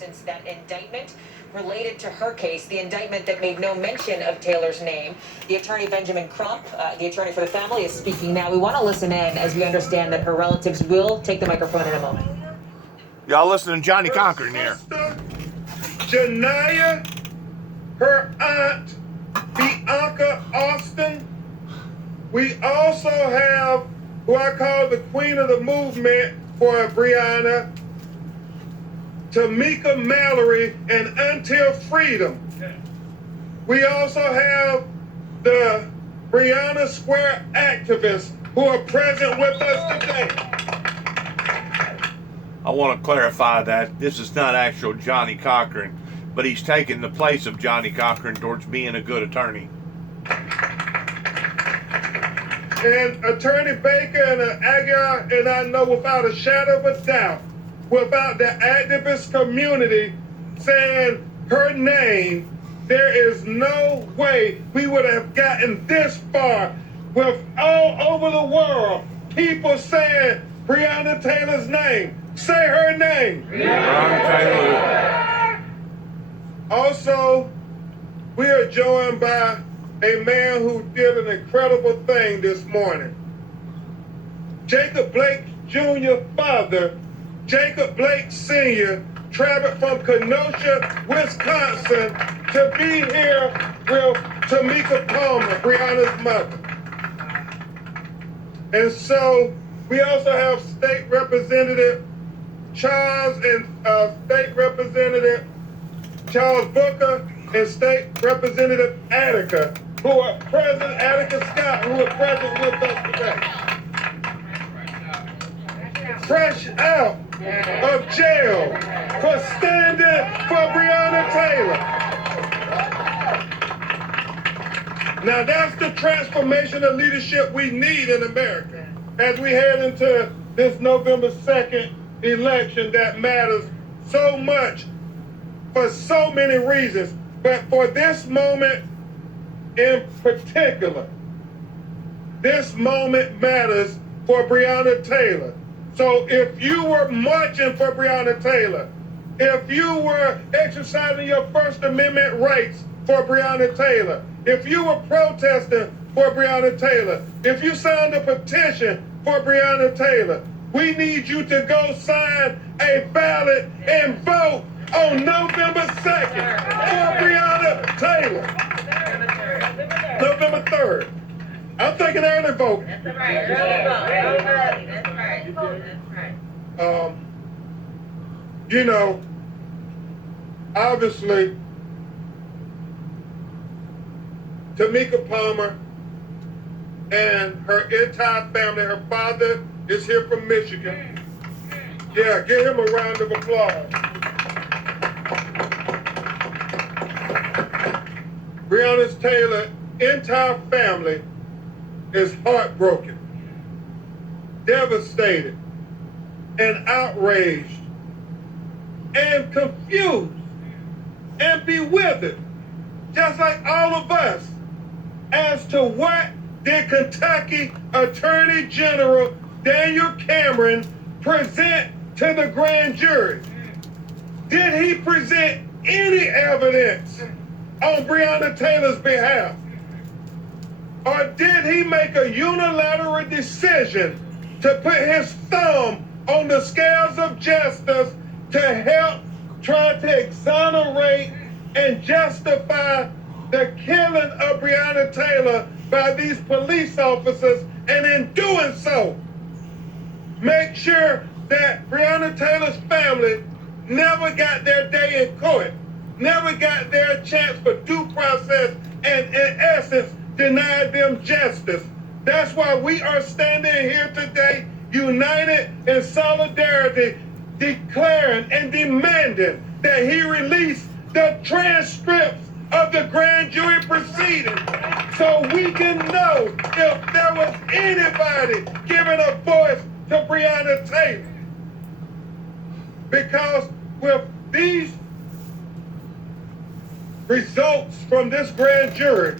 since that indictment related to her case, the indictment that made no mention of Taylor's name. The attorney Benjamin Crump, the attorney for the family, is speaking now. We want to listen in as we understand that her relatives will take the microphone in a moment. Y'all listening to Johnny Cochran here. Janaya, her aunt, Bianca Austin. We also have who I call the queen of the movement for Breonna, Tamika Mallory, and Until Freedom. We also have the Breonna Square activists who are present with us today. I want to clarify that this is not actual Johnny Cochran, but he's taken the place of Johnny Cochran towards being a good attorney. And Attorney Baker and Aguiar and I know without a shadow of a doubt, without the activist community saying her name, there is no way we would have gotten this far with all over the world people saying Breonna Taylor's name. Say her name. Breonna Taylor. Also, we are joined by a man who did an incredible thing this morning. Jacob Blake Jr.'s father, Jacob Blake Sr., traveled from Kenosha, Wisconsin to be here with Tamika Palmer, Breonna's mother. And so we also have State Representative Charles and State Representative Charles Booker and State Representative Attica, who are present, Attica Scott, who are present with us today. Fresh out of jail for standing for Breonna Taylor. Now that's the transformation of leadership we need in America as we head into this November 2nd election that matters so much for so many reasons. But for this moment in particular, this moment matters for Breonna Taylor. So if you were marching for Breonna Taylor, if you were exercising your First Amendment rights for Breonna Taylor, if you were protesting for Breonna Taylor, if you signed a petition for Breonna Taylor, we need you to go sign a ballot and vote on November 2nd for Breonna Taylor. November 3rd. I'm thinking early vote. That's right. That's right. You know, obviously, Tamika Palmer and her entire family, her father is here from Michigan. Yeah, give him a round of applause. Breonna Taylor's entire family is heartbroken, devastated, and outraged, and confused, and bewildered, just like all of us, as to what did Kentucky Attorney General Daniel Cameron present to the grand jury? Did he present any evidence on Breonna Taylor's behalf? Or did he make a unilateral decision to put his thumb on the scales of justice to help try to exonerate and justify the killing of Breonna Taylor by these police officers, and in doing so, make sure that Breonna Taylor's family never got their day in court, never got their chance for due process, and in essence, denied them justice. That's why we are standing here today, united in solidarity, declaring and demanding that he release the transcripts of the grand jury proceeding so we can know if there was anybody giving a voice to Breonna Taylor. Because with these results from this grand jury,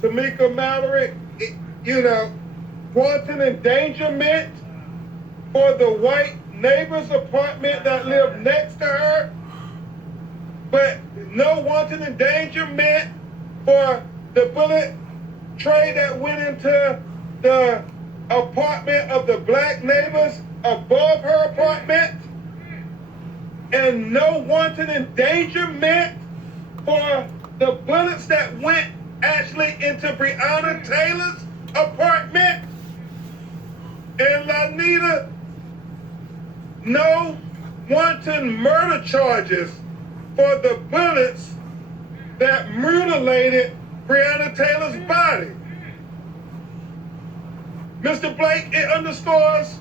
Tamika Mallory, wanton endangerment for the white neighbor's apartment that lived next to her, but no wanton endangerment for the bullet tray that went into the apartment of the black neighbors above her apartment, and no wanton endangerment for the bullets that went actually into Breonna Taylor's apartment. And Lanita, no wanton murder charges for the bullets that mutilated Breonna Taylor's body. Mr. Blake, it underscores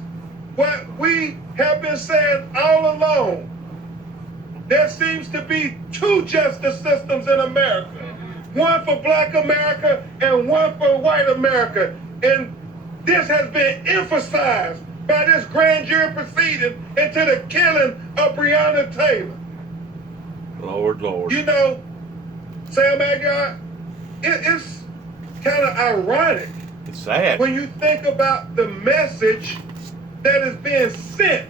what we have been saying all along. There seems to be two justice systems in America. One for black America and one for white America. And this has been emphasized by this grand jury proceeding into the killing of Breonna Taylor. Lord, Lord. You know, Sam Aguilar, it's kind of ironic. It's sad. When you think about the message that is being sent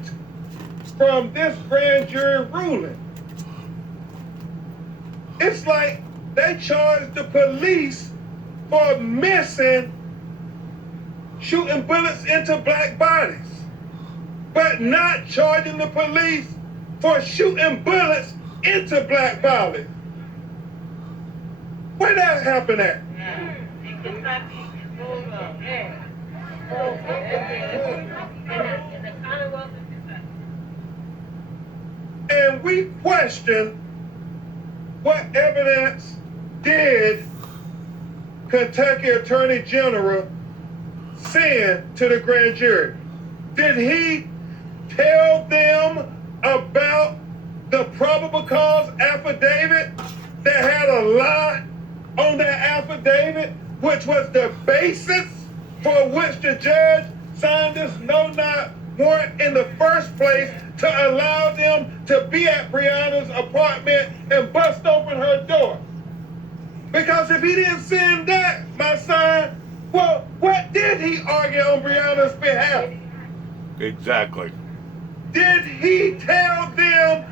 from this grand jury ruling. It's like they charged the police for missing shooting bullets into black bodies, but not charging the police for shooting bullets into black bodies. Where that happen at? And we question what evidence did Kentucky Attorney General send to the grand jury? Did he tell them about the probable cause affidavit that had a lie on that affidavit, which was the basis for which the judge signed this no-knock warrant in the first place to allow them to be at Breonna's apartment and bust open her door? Because if he didn't send that, my son, well, what did he argue on Breonna's behalf? Exactly. Did he tell them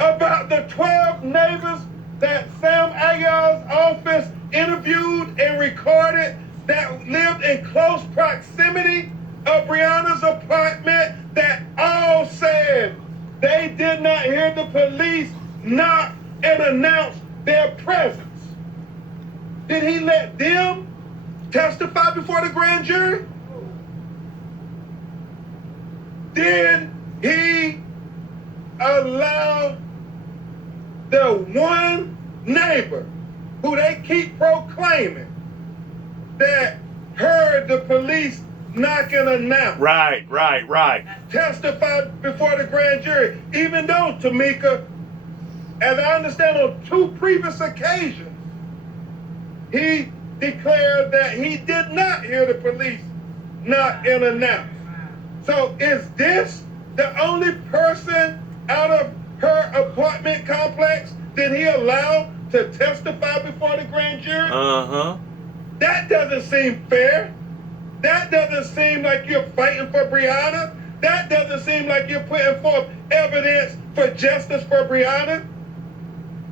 about the 12 neighbors that Sam Aguilar's office interviewed and recorded that lived in close proximity of Breonna's apartment that all said they did not hear the police knock and announce their presence? Did he let them testify before the grand jury? Did he allow the one neighbor who they keep proclaiming that heard the police knock and announce? Right. Testified before the grand jury, even though, Tamika, as I understand on two previous occasions, he declared that he did not hear the police knock and announce. So is this the only person out of her apartment complex that he allowed to testify before the grand jury? Uh-huh. That doesn't seem fair. That doesn't seem like you're fighting for Breonna. That doesn't seem like you're putting forth evidence for justice for Breonna.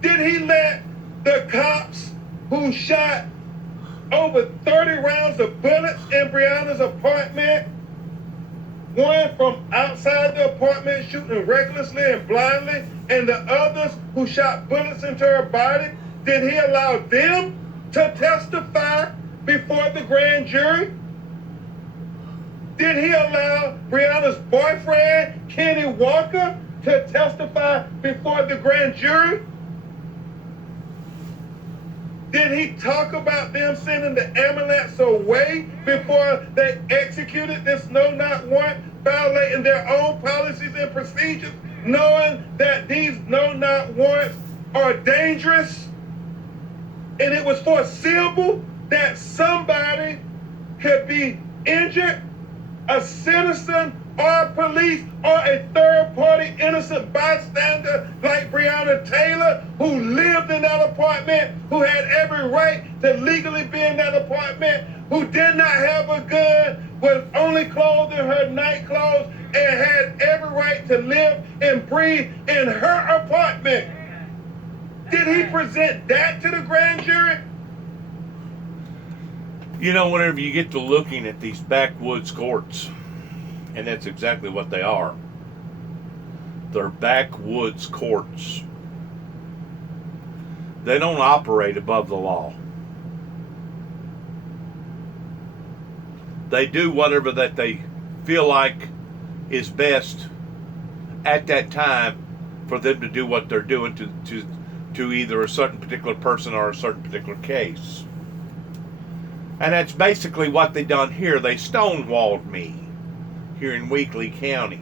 Did he let the cops who shot over 30 rounds of bullets in Breonna's apartment, one from outside the apartment shooting recklessly and blindly, and the others who shot bullets into her body, did he allow them to testify before the grand jury? Did he allow Breonna's boyfriend, Kenny Walker, to testify before the grand jury? Did he talk about them sending the ambulance away before they executed this no-knock warrant, violating their own policies and procedures, knowing that these no-knock warrants are dangerous? And it was foreseeable that somebody could be injured, a citizen or police or a third-party innocent bystander like Breonna Taylor, who lived in that apartment, who had every right to legally be in that apartment, who did not have a gun, was only clothed in her night clothes, and had every right right to live and breathe in her apartment. Did he present that to the grand jury? You know, whenever you get to looking at these backwoods courts, and that's exactly what they are, they're backwoods courts. They don't operate above the law. They do whatever that they feel like is best at that time for them to do what they're doing to either a certain particular person or a certain particular case. And that's basically what they done here. They stonewalled me here in Weakley County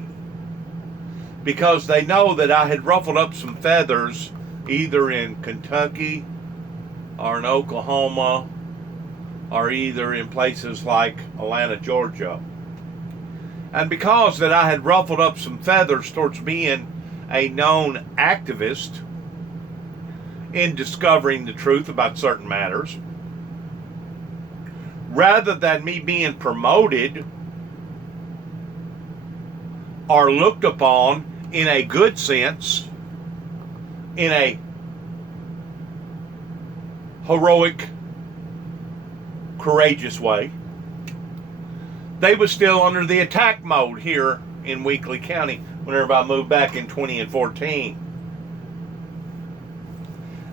because they know that I had ruffled up some feathers either in Kentucky or in Oklahoma or either in places like Atlanta, Georgia. And because that I had ruffled up some feathers towards being a known activist in discovering the truth about certain matters, rather than me being promoted or looked upon in a good sense, in a heroic, courageous way, they was still under the attack mode here in Weakley County whenever I moved back in 2014.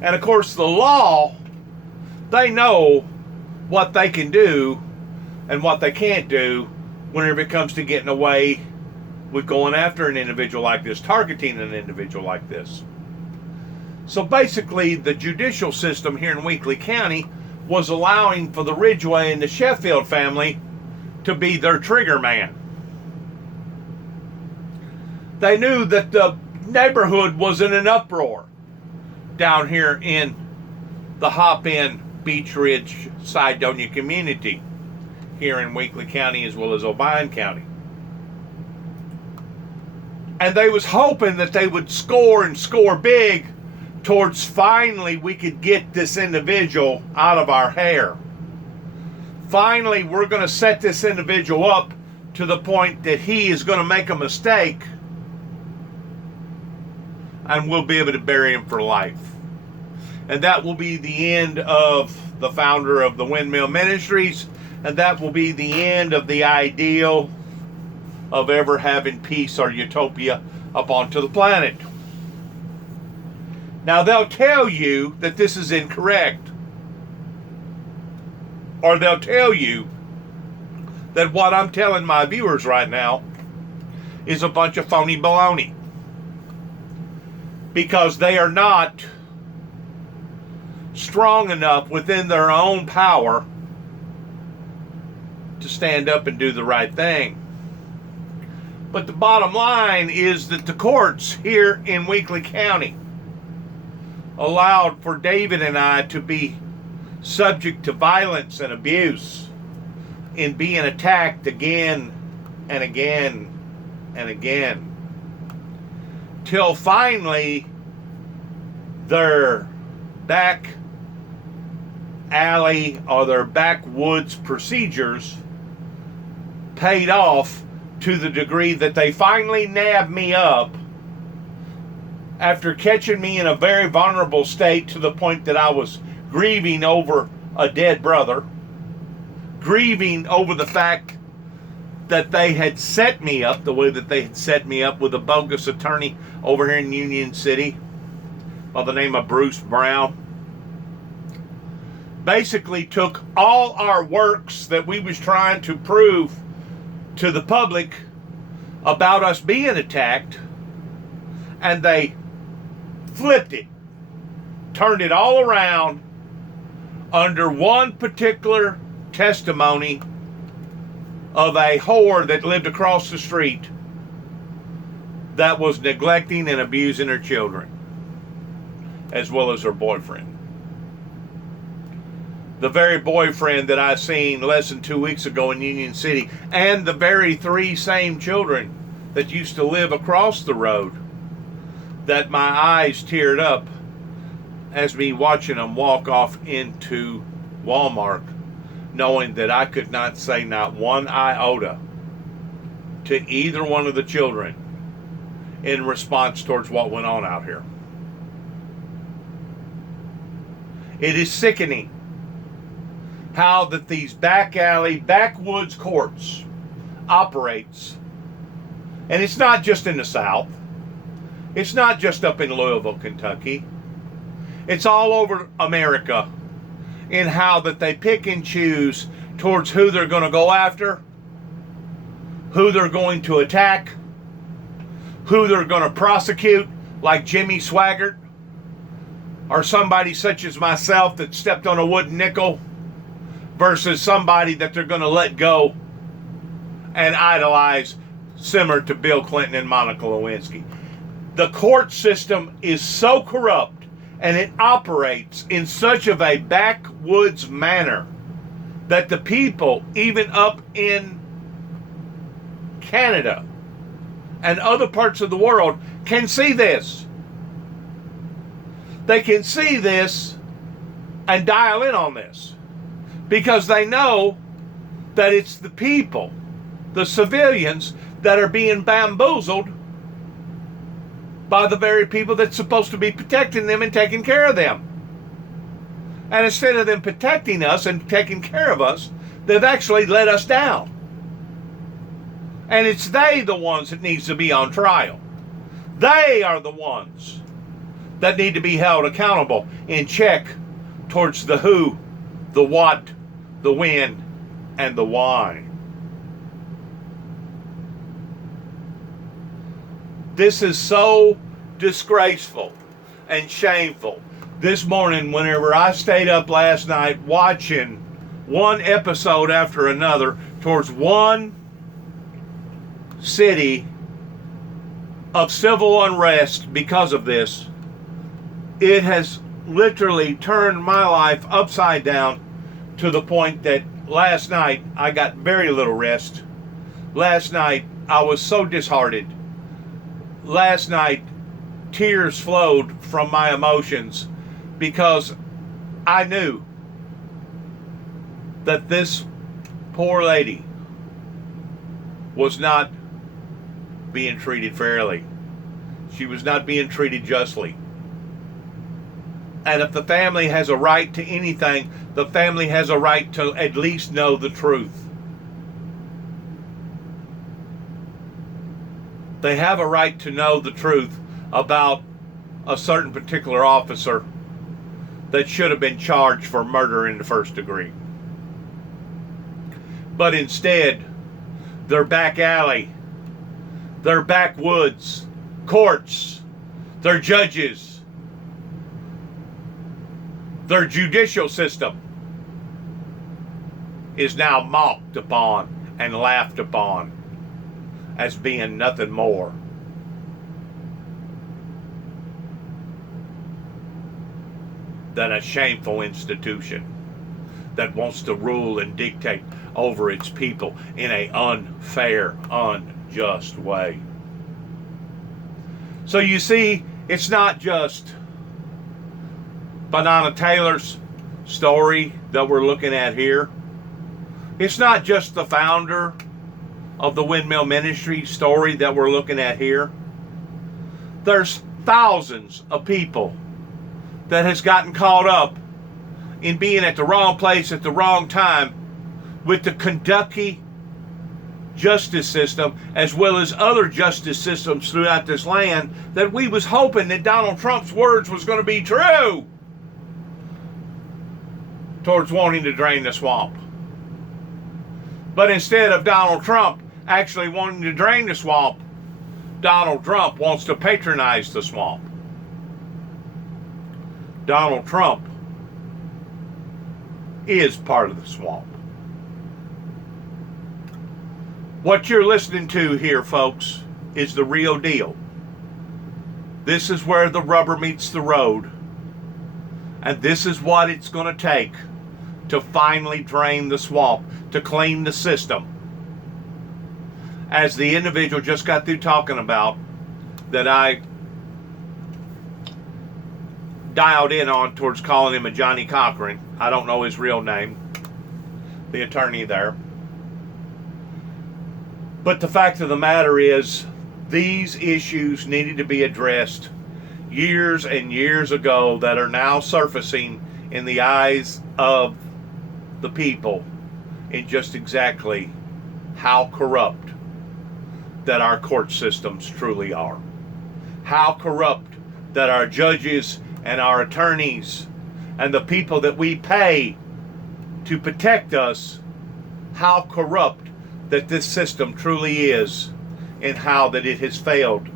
And of course the law, they know what they can do and what they can't do whenever it comes to getting away with going after an individual like this, targeting an individual like this. So basically the judicial system here in Weakley County was allowing for the Ridgway and the Sheffield family to be their trigger man. They knew that the neighborhood was in an uproar down here in the Hop-In Beach Ridge Cydonia community here in Weakley County as well as Obion County. And they was hoping that they would score and score big towards finally we could get this individual out of our hair. Finally, we're going to set this individual up to the point that he is going to make a mistake and we'll be able to bury him for life. And that will be the end of the founder of the Windmill Ministries, and that will be the end of the ideal of ever having peace or utopia up onto the planet. Now they'll tell you that this is incorrect. Or they'll tell you that what I'm telling my viewers right now is a bunch of phony baloney. Because they are not strong enough within their own power to stand up and do the right thing. But the bottom line is that the courts here in Weakley County allowed for David and I to be subject to violence and abuse in being attacked again and again and again, till finally their back alley or their backwoods procedures paid off to the degree that they finally nabbed me up after catching me in a very vulnerable state to the point that I was grieving over a dead brother, grieving over the fact that they had set me up the way that they had set me up with a bogus attorney over here in Union City by the name of Bruce Brown. Basically took all our works that we was trying to prove to the public about us being attacked, and they flipped it, turned it all around under one particular testimony of a whore that lived across the street that was neglecting and abusing her children, as well as her boyfriend. The very boyfriend that I seen less than 2 weeks ago in Union City, and the very three same children that used to live across the road, that my eyes teared up as me watching them walk off into Walmart, knowing that I could not say not one iota to either one of the children in response towards what went on out here. It is sickening how that these back alley, backwoods courts operates. And it's not just in the South. It's not just up in Louisville, Kentucky. It's all over America in how that they pick and choose towards who they're going to go after, who they're going to attack, who they're going to prosecute, like Jimmy Swaggart, or somebody such as myself that stepped on a wooden nickel, versus somebody that they're going to let go and idolize, similar to Bill Clinton and Monica Lewinsky. The court system is so corrupt, and it operates in such of a backwoods manner that the people, even up in Canada and other parts of the world, can see this. They can see this and dial in on this because they know that it's the people, the civilians, that are being bamboozled by the very people that's supposed to be protecting them and taking care of them. And instead of them protecting us and taking care of us, they've actually let us down. And it's they the ones that needs to be on trial. They are the ones that need to be held accountable in check towards the who, the what, the when, and the why. This is so disgraceful and shameful. This morning, whenever I stayed up last night watching one episode after another towards one city of civil unrest because of this, it has literally turned my life upside down to the point that last night I got very little rest. Last night I was so disheartened. Last night, tears flowed from my emotions because I knew that this poor lady was not being treated fairly. She was not being treated justly. And if the family has a right to anything, the family has a right to at least know the truth. They have a right to know the truth about a certain particular officer that should have been charged for murder in the first degree. But instead, their back alley, their backwoods, courts, their judges, their judicial system is now mocked upon and laughed upon as being nothing more than a shameful institution that wants to rule and dictate over its people in an unfair, unjust way. So you see, it's not just Banana Taylor's story that we're looking at here. It's not just the founder of the Windmill Ministry story that we're looking at here. There's thousands of people that has gotten caught up in being at the wrong place at the wrong time with the Kentucky justice system, as well as other justice systems throughout this land, that we was hoping that Donald Trump's words was going to be true towards wanting to drain the swamp. But instead of Donald Trump actually wanting to drain the swamp, Donald Trump wants to patronize the swamp. Donald Trump is part of the swamp. What you're listening to here, folks, is the real deal. This is where the rubber meets the road. And this is what it's going to take to finally drain the swamp, to clean the system. As the individual just got through talking about, that I dialed in on towards calling him a Johnny Cochran. I don't know his real name, the attorney there. But the fact of the matter is, these issues needed to be addressed years and years ago that are now surfacing in the eyes of the people in just exactly how corrupt that our court systems truly are. How corrupt that our judges and our attorneys and the people that we pay to protect us, how corrupt that this system truly is, and how that it has failed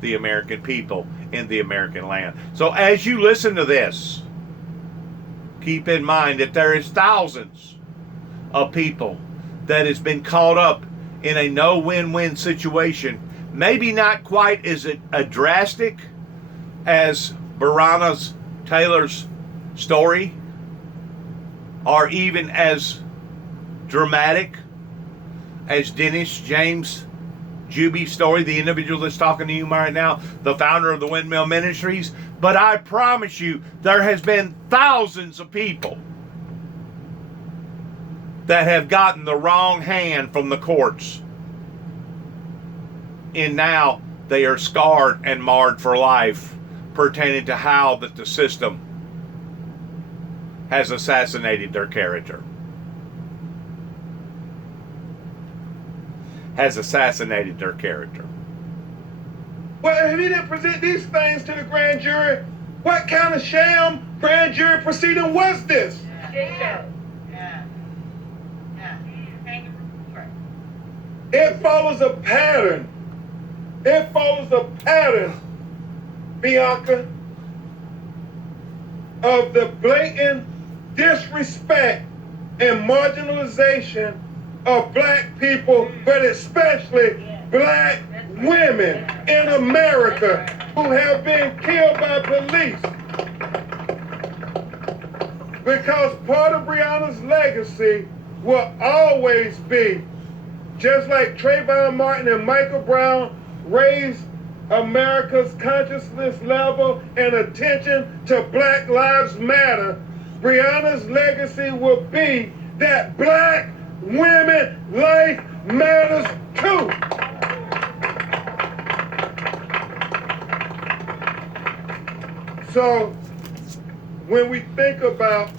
the American people in the American land. So as you listen to this, keep in mind that there is thousands of people that has been caught up in a no win-win situation. Maybe not quite as a drastic as Breonna Taylor's story, or even as dramatic as Dennis James Juby's story, the individual that's talking to you right now, the founder of the Windmill Ministries. But I promise you, there has been thousands of people that have gotten the wrong hand from the courts. And now they are scarred and marred for life pertaining to how that the system has assassinated their character. Has assassinated their character. Well, if he didn't present these things to the grand jury, what kind of sham grand jury proceeding was this? It follows a pattern. It follows a pattern, Bianca, of the blatant disrespect and marginalization of black people, but especially black women in America who have been killed by police. Because part of Breonna's legacy will always be, just like Trayvon Martin and Michael Brown raised America's consciousness level and attention to Black Lives Matter, Breonna's legacy will be that black women life matters too. So when we think about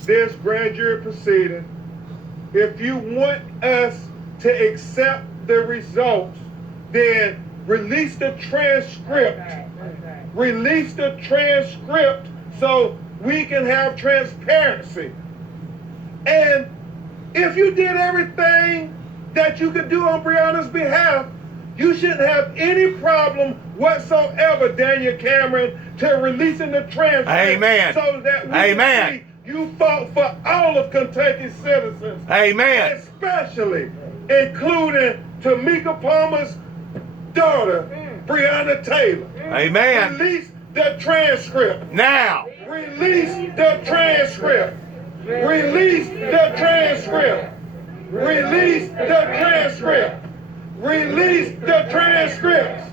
this grand jury proceeding, if you want us to accept the results, then release the transcript. Release the transcript so we can have transparency. And if you did everything that you could do on Breonna's behalf, you shouldn't have any problem whatsoever, Daniel Cameron, to releasing the transcript. Amen. So that we Amen. can see you fought for all of Kentucky's citizens. Amen. Especially including Tamika Palmer's daughter, Breonna Taylor. Amen. Release the transcript. Now. Release the transcript. Release the transcript. Release the transcript. Release the transcripts.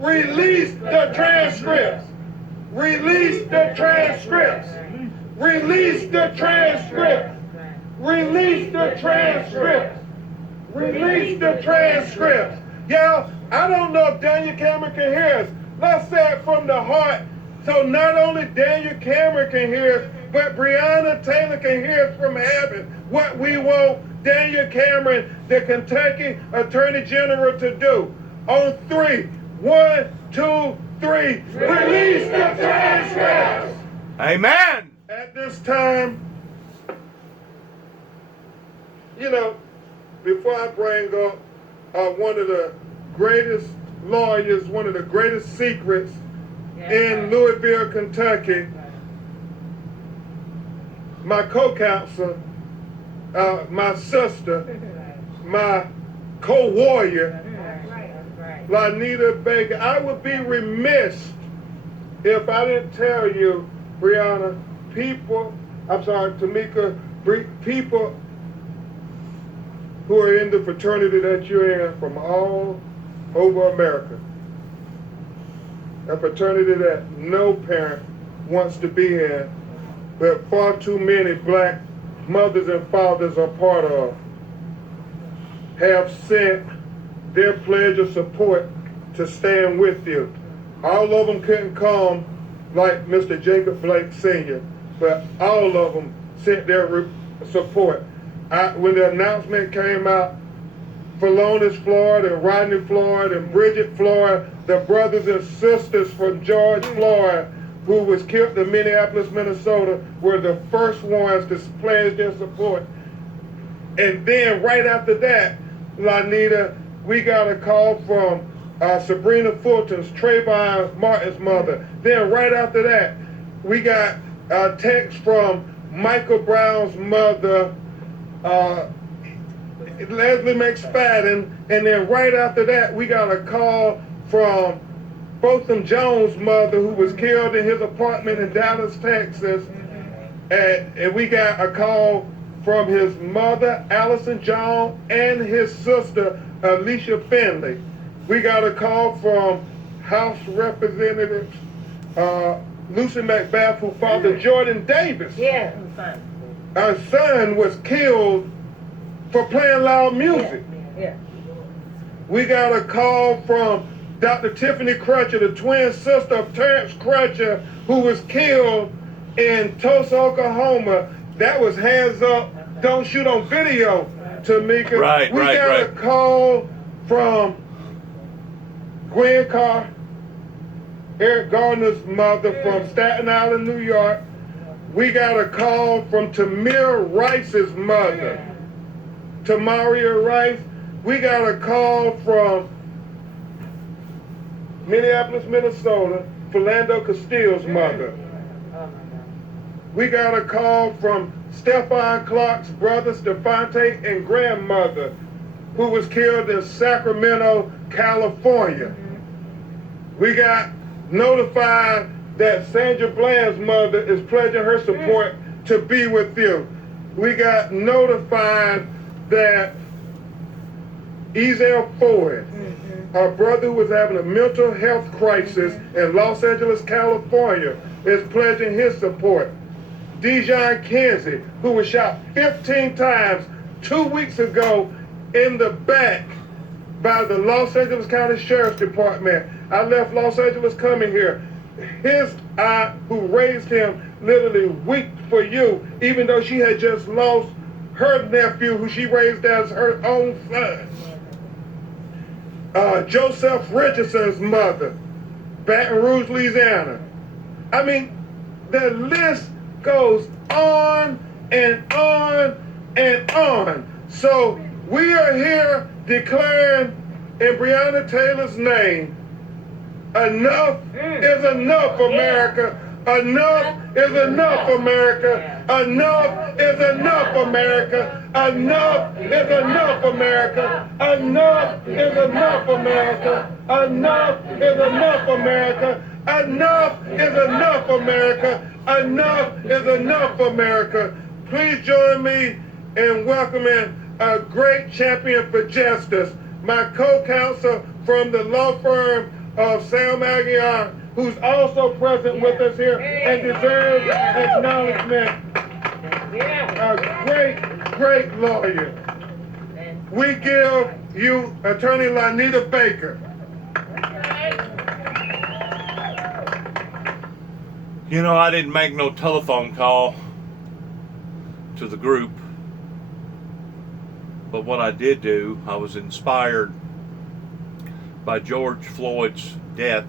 Release the transcripts. Release the transcripts. Release the transcripts. Release the transcripts. Release the transcripts. Y'all, I don't know if Daniel Cameron can hear us. Let's say it from the heart, so not only Daniel Cameron can hear us, but Breonna Taylor can hear us from heaven. What we want Daniel Cameron, the Kentucky Attorney General, to do. On three. 1, 2, 3. Release the transcripts. Amen. At this time, before I bring up one of the greatest lawyers, one of the greatest secrets in Louisville, Kentucky, my co-counsel, my sister, my co-warrior, Lanita Baker. I would be remiss if I didn't tell you, Tamika, people who are in the fraternity that you're in from all over America. A fraternity that no parent wants to be in, but far too many black mothers and fathers are part of, have sent their pledge of support to stand with you. All of them couldn't come like Mr. Jacob Blake Sr., but all of them sent their support. When the announcement came out, Philonis Floyd and Rodney Floyd and Bridget Floyd, the brothers and sisters from George Floyd, who was killed in Minneapolis, Minnesota, were the first ones to pledge their support. And then right after that, Lanita, we got a call from Sabrina Fulton's, Trayvon Martin's mother. Then right after that, we got a text from Michael Brown's mother, Leslie McSpadden. And then right after that, we got a call from Botham Jones' mother, who was killed in his apartment in Dallas, Texas. And we got a call from his mother, Allison Jones, and his sister, Alicia Finley. We got a call from House Representative Lucy McBath, who father Jordan Davis. Yeah. Our son was killed for playing loud music. Yeah. We got a call from Dr. Tiffany Crutcher, the twin sister of Terrence Crutcher, who was killed in Tulsa, Oklahoma. That was hands up, don't shoot on video, Tamika. Right, we got a call from Gwen Carr, Eric Gardner's mother from Staten Island, New York. We got a call from Tamir Rice's mother, Tamaria Rice. We got a call from Minneapolis, Minnesota, Philando Castile's mother. We got a call from Stephon Clark's brother, Stephante, and grandmother, who was killed in Sacramento, California. We got notified that Sandra Bland's mother is pledging her support to be with you. We got notified that Ezel Ford, her brother who was having a mental health crisis in Los Angeles, California, is pledging his support. Dijon Kinsey, who was shot 15 times 2 weeks ago in the back by the Los Angeles County Sheriff's Department. I left Los Angeles coming here. His aunt, who raised him, literally wept for you, even though she had just lost her nephew, who she raised as her own son. Joseph Richardson's mother, Baton Rouge, Louisiana. I mean, the list goes on and on and on. So we are here declaring in Breonna Taylor's name, enough is enough, America. Enough is enough, America. Enough is enough, America. Enough is enough, America. Enough is enough, America. Enough is enough, America. Enough is enough, America. Enough is enough, America. Please join me in welcoming a great champion for justice, my co-counsel from the law firm of Sam Aguiar, who's also present with us here and deserves acknowledgement. A great, great lawyer. We give you Attorney Lanita Baker. You know, I didn't make no telephone call to the group, but what I did do, I was inspired by George Floyd's death,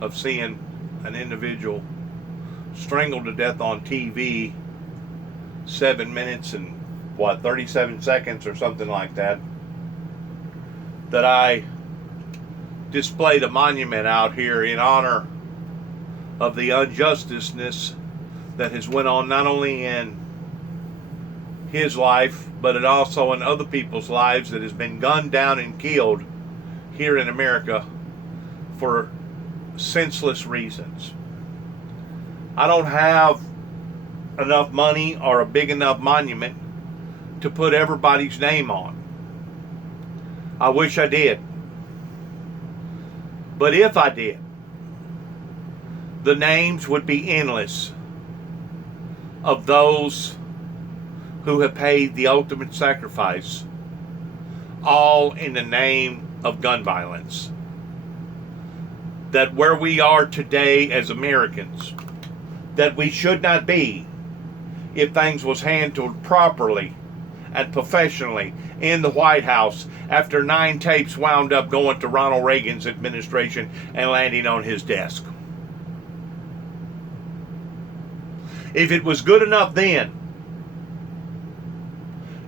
of seeing an individual strangled to death on TV, 7 minutes and 37 seconds or something like that, that I displayed a monument out here in honor of the unjusticeness that has went on not only in his life, but it also in other people's lives, that has been gunned down and killed here in America for senseless reasons. I don't have enough money or a big enough monument to put everybody's name on. I wish I did. But if I did, the names would be endless of those who have paid the ultimate sacrifice, all in the name of gun violence. That where we are today as Americans, that we should not be if things was handled properly and professionally in the White House after 9 tapes wound up going to Ronald Reagan's administration and landing on his desk. If it was good enough then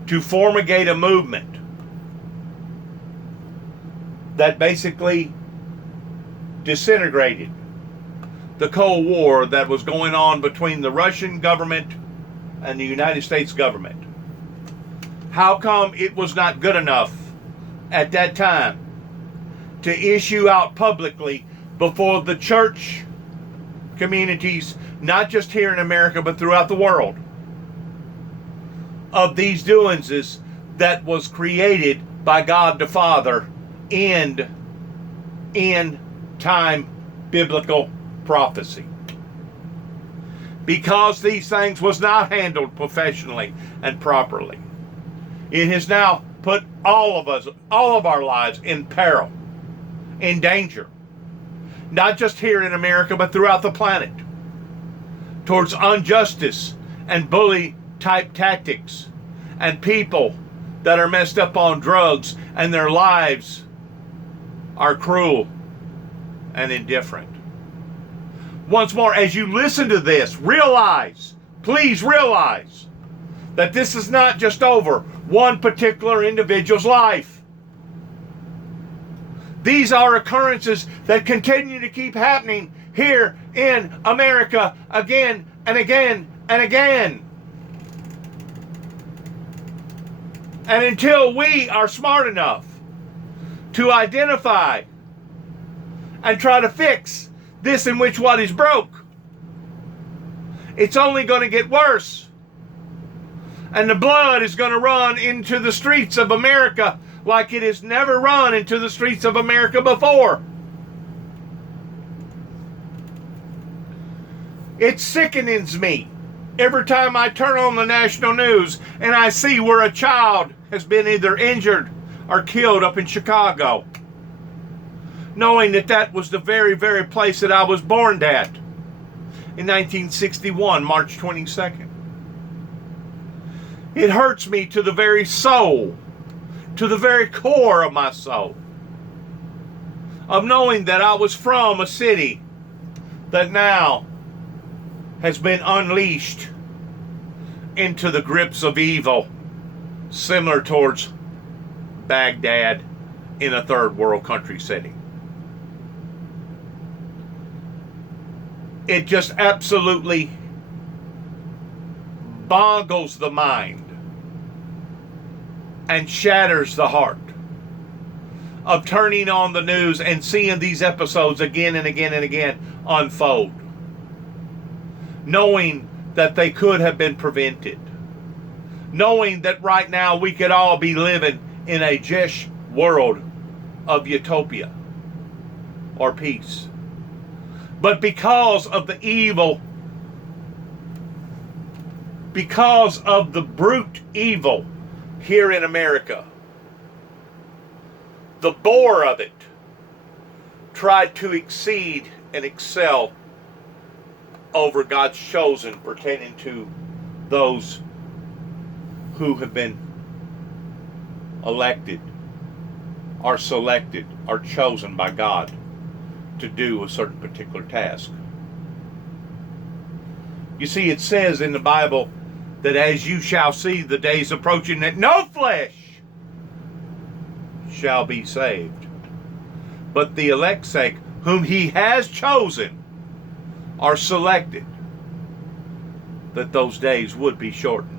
to formulate a movement that basically disintegrated the Cold War that was going on between the Russian government and the United States government, how come it was not good enough at that time to issue out publicly before the church communities, not just here in America but throughout the world, of these doings that was created by God the Father in time biblical prophecy? Because these things was not handled professionally and properly, it has now put all of us, all of our lives in peril, in danger, not just here in America but throughout the planet, towards injustice and bully type tactics and people that are messed up on drugs and their lives are cruel and indifferent. Once more, as you listen to this, realize, please realize, that this is not just over one particular individual's life. These are occurrences that continue to keep happening here in America again and again and again. And until we are smart enough to identify and try to fix this in which what is broke, it's only going to get worse. And the blood is going to run into the streets of America like it has never run into the streets of America before. It sickens me every time I turn on the national news and I see where a child has been either injured or killed up in Chicago, knowing that that was the very, very place that I was born at in 1961, March 22nd. It hurts me to the very soul, to the very core of my soul, of knowing that I was from a city that now has been unleashed into the grips of evil, similar towards Baghdad in a third world country setting. It just absolutely boggles the mind and shatters the heart of turning on the news and seeing these episodes again and again and again unfold, knowing that they could have been prevented, knowing that right now we could all be living in a just world of utopia or peace. But because of the evil, because of the brute evil here in America, the bore of it tried to exceed and excel over God's chosen pertaining to those who have been elected or selected or chosen by God to do a certain particular task. You see, it says in the Bible that as you shall see the days approaching, that no flesh shall be saved, but the elect's sake, whom he has chosen, are selected, that those days would be shortened.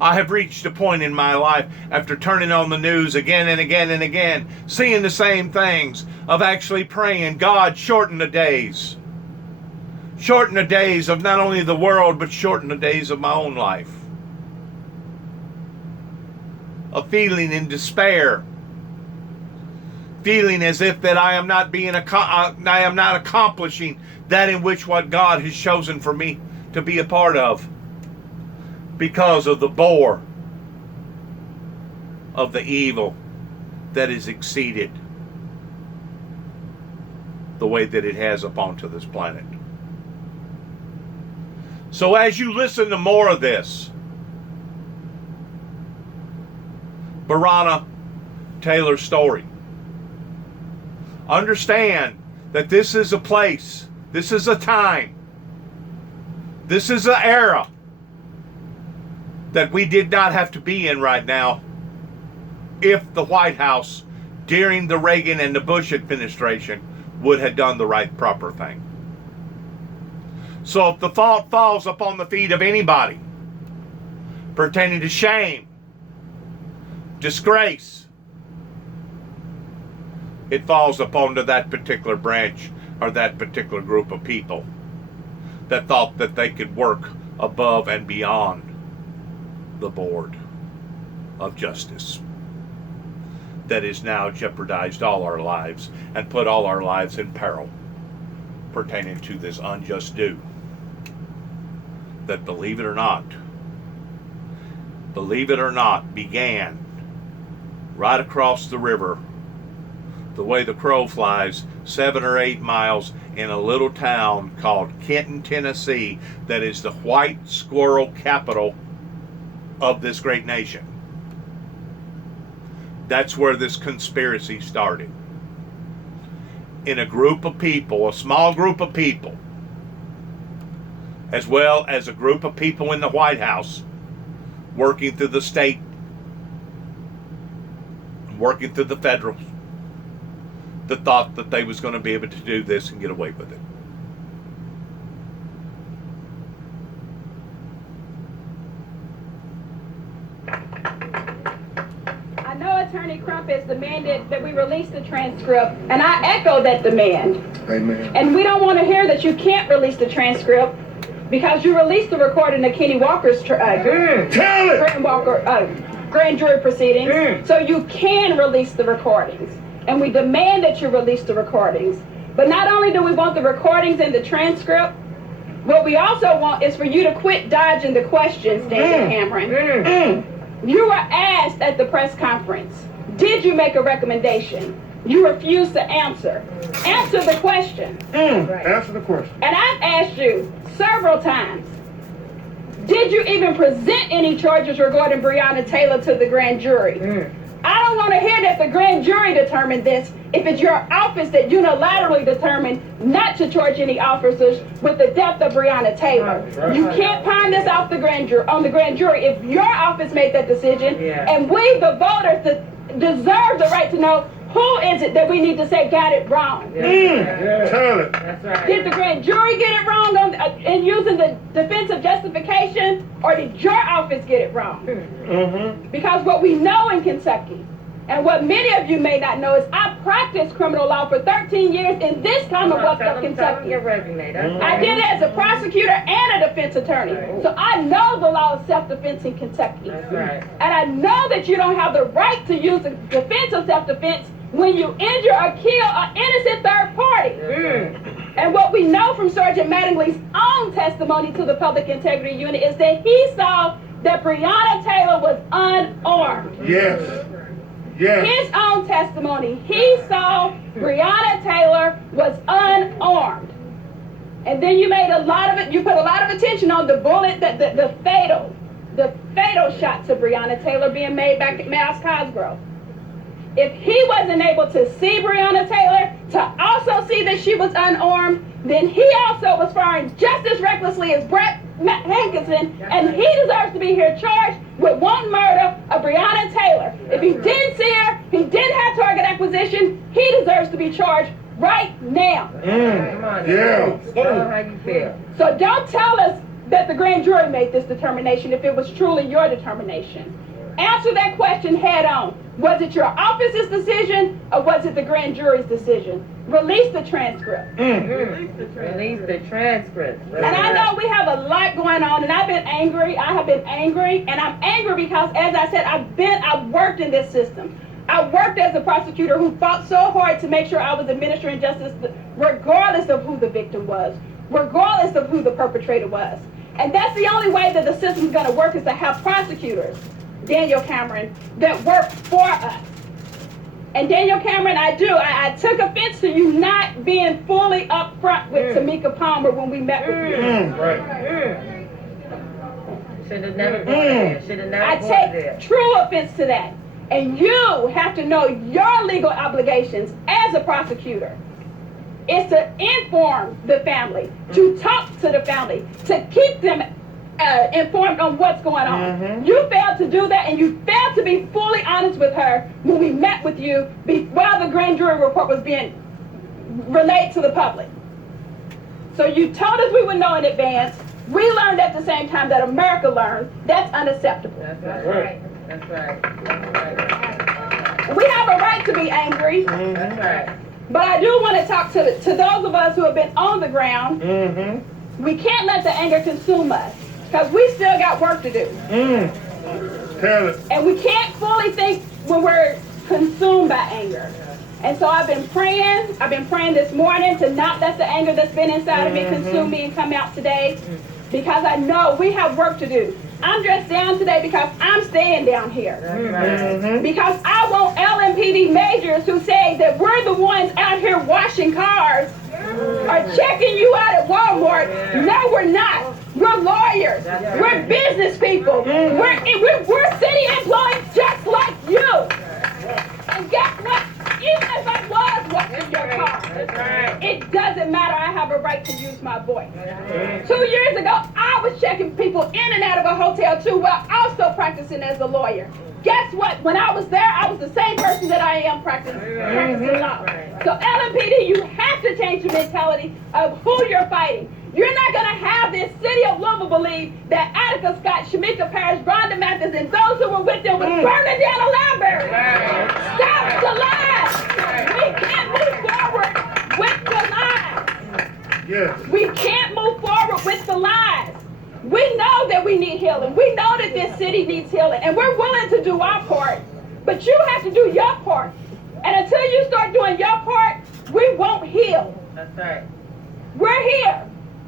I have reached a point in my life, after turning on the news again and again and again, seeing the same things, of actually praying, God, shorten the days. Shorten the days of not only the world, but shorten the days of my own life. Of feeling in despair, feeling as if that I am not accomplishing that in which what God has chosen for me to be a part of, because of the bore of the evil that is exceeded the way that it has up onto this planet. So as you listen to more of this, Breonna Taylor's story, understand that this is a place, this is a time, this is an era that we did not have to be in right now if the White House during the Reagan and the Bush administration would have done the right proper thing. So if the fault falls upon the feet of anybody pertaining to shame, disgrace, it falls upon to that particular branch or that particular group of people that thought that they could work above and beyond the board of justice that has now jeopardized all our lives and put all our lives in peril pertaining to this unjust due that, believe it or not, began right across the river, the way the crow flies, 7 or 8 miles in a little town called Kenton, Tennessee, that is the white squirrel capital of this great nation. That's where this conspiracy started. In a group of people, a small group of people, as well as a group of people in the White House, working through the state, working through the federal, that thought that they was going to be able to do this and get away with it. I know Attorney Crump has demanded that we release the transcript, and I echo that demand. Amen. And we don't want to hear that you can't release the transcript because you released the recording of Kenny Walker's grand jury proceedings. So you can release the recordings, and we demand that you release the recordings. But not only do we want the recordings and the transcript, what we also want is for you to quit dodging the questions, David Cameron. You were asked at the press conference, did you make a recommendation? You refused to answer. Answer the question. Answer the question. And I've asked you several times, did you even present any charges regarding Breonna Taylor to the grand jury? I don't want to hear that the grand jury determined this if it's your office that unilaterally determined not to charge any officers with the death of Breonna Taylor. You can't pawn this off the grand jury if your office made that decision, and we, the voters, deserve the right to know who is it that we need to say got it wrong. Tell it. That's right. Did the grand jury get it wrong in using the defensive justification, or did your office get it wrong? Because what we know in Kentucky, and what many of you may not know, is I practiced criminal law for 13 years in this Commonwealth of Kentucky. Your resume. That's I did it as a prosecutor and a defense attorney. So I know the law of self-defense in Kentucky. That's right. And I know that you don't have the right to use the defense of self-defense when you injure or kill an innocent third party. And what we know from Sergeant Mattingly's own testimony to the Public Integrity Unit is that he saw that Breonna Taylor was unarmed. Yes. Yes. His own testimony, he saw Breonna Taylor was unarmed. And then you put a lot of attention on the bullet, the fatal shot to Breonna Taylor being made back at Miles Cosgrove. If he wasn't able to see Breonna Taylor, to also see that she was unarmed, then he also was firing just as recklessly as Brett Hankinson, and he deserves to be here charged with one murder of Breonna Taylor. If he didn't see her, he didn't have target acquisition, he deserves to be charged right now. Come on. Yeah. Tell them how you feel. So don't tell us that the grand jury made this determination if it was truly your determination. Answer that question head on. Was it your office's decision or was it the grand jury's decision? Release the transcript. Release the transcript. And I know we have a lot going on, and I've been angry. I have been angry, and I'm angry because, as I said, I've worked in this system. I worked as a prosecutor who fought so hard to make sure I was administering justice regardless of who the victim was, regardless of who the perpetrator was. And that's the only way that the system's going to work, is to have prosecutors, Daniel Cameron, that work for us. And Daniel Cameron, I took offense to you not being fully upfront with Tamika Palmer when we met with you. Should have never gone there. Should have never I gone there. take true offense to that. And you have to know your legal obligations as a prosecutor. Is to inform the family, to talk to the family, to keep them informed on what's going on. You failed to do that, and you failed to be fully honest with her when we met with you while the grand jury report was being relayed to the public. So you told us we would know in advance. We learned at the same time that America learned. That's unacceptable. That's right. That's right. That's right. We have a right to be angry. That's right. But I do want to talk to those of us who have been on the ground. We can't let the anger consume us because we still got work to do. Tell it. And we can't fully think when we're consumed by anger. And so I've been praying this morning to not let the anger that's been inside of me consume me and come out today because I know we have work to do. I'm dressed down today because I'm staying down here. Because I want LMPD majors who say that we're the ones out here washing cars or checking you out at Walmart. No, we're not. We're lawyers. We're business people. We're city employees just like you. And guess what? Even if I was washing your car, it doesn't matter. I have a right to use my voice. 2 years ago, I was checking people in and out of a hotel too while also practicing as a lawyer. Guess what? When I was there, I was the same person that I am practicing law. So LMPD, you have to change the mentality of who you're fighting. You're not going to have this city of Louisville believe that Attica Scott, Shamika Parrish, Rhonda Mathis, and those who were with them was burning down a library. Stop the lies. We can't move forward with the lies. Yes. We can't move forward with the lies. We know that we need healing. We know that this city needs healing, and we're willing to do our part. But you have to do your part. And until you start doing your part, we won't heal. That's right. We're here.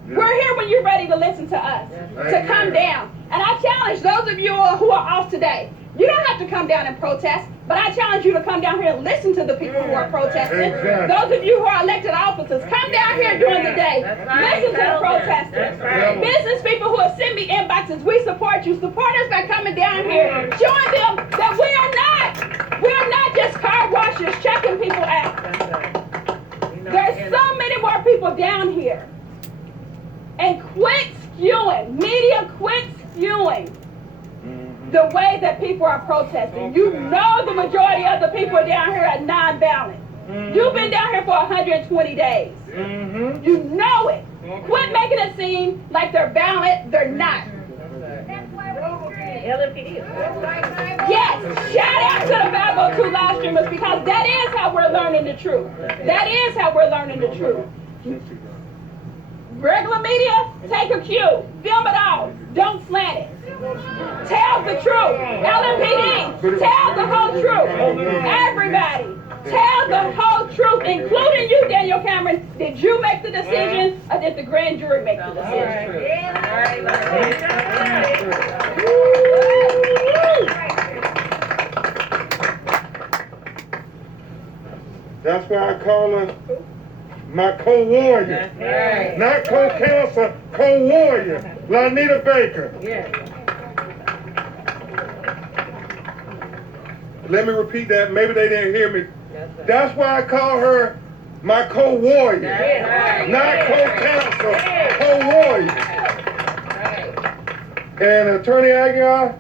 We're here when you're ready to listen to us, to come down. And I challenge those of you who are off today. You don't have to come down and protest, but I challenge you to come down here and listen to the people who are protesting. Those of you who are elected officers, come down here during the day. Listen to the protesters. Business people who have sent me inboxes, we support you. Support us by coming down here, showing them that we are not just car washers checking people out. There's so many more people down here. And quit skewing, media quit skewing the way that people are protesting. You know the majority of the people down here are nonviolent. You've been down here for 120 days. You know it. Quit making it seem like they're violent. They're not. Yes, shout out to the 502 live streamers because that is how we're learning the truth. That is how we're learning the truth. Regular media, take a cue. Film it all. Don't slant it. Tell the truth. LMPD, tell the whole truth. Everybody, tell the whole truth, including you, Daniel Cameron. Did you make the decision or did the grand jury make the decision? That's why I call her my co-warrior. Right. Not co-counsel, co-warrior. Lanita Baker. Yeah. Let me repeat that. Maybe they didn't hear me. That's why I call her my co-warrior. Right. Not co-counsel, co-warrior. And Attorney Aguilar,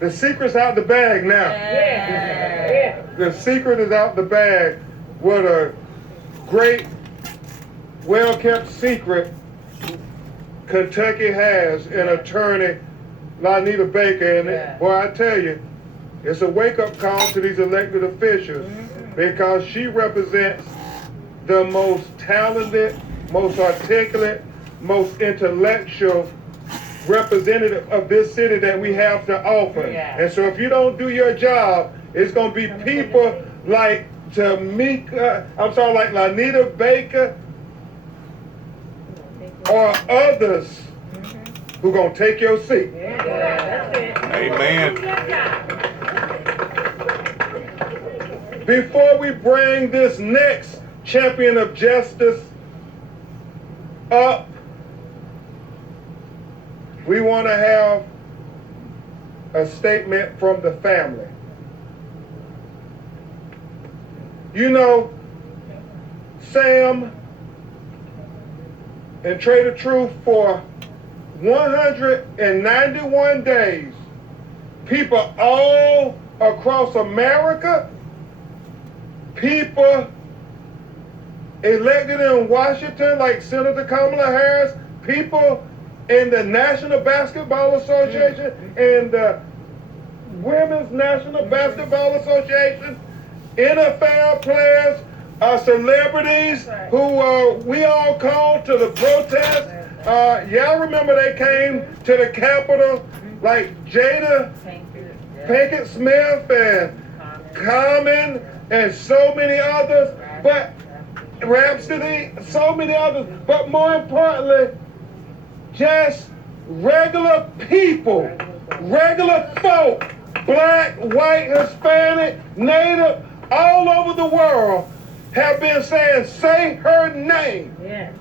the secret's out the bag now. Yeah. The secret is out the bag. What a great, well-kept secret Kentucky has an attorney, Lanita Baker. And boy, I tell you, it's a wake-up call to these elected officials because she represents the most talented, most articulate, most intellectual representative of this city that we have to offer. And so if you don't do your job, it's going to be people like Lanita Baker or others who going to take your seat. Amen. before we bring this next champion of justice up, we want to have a statement from the family. You know, Sam and Trader Truth, for 191 days, people all across America, people elected in Washington like Senator Kamala Harris, people in the National Basketball Association and the Women's National Basketball Association, NFL players, celebrities who we all called to the protest. Y'all remember they came to the Capitol like Jada Pinkett Smith and Common and so many others, but Rhapsody, so many others, but more importantly, just regular people, regular folk, black, white, Hispanic, Native, all over the world have been saying, say her name. Yeah.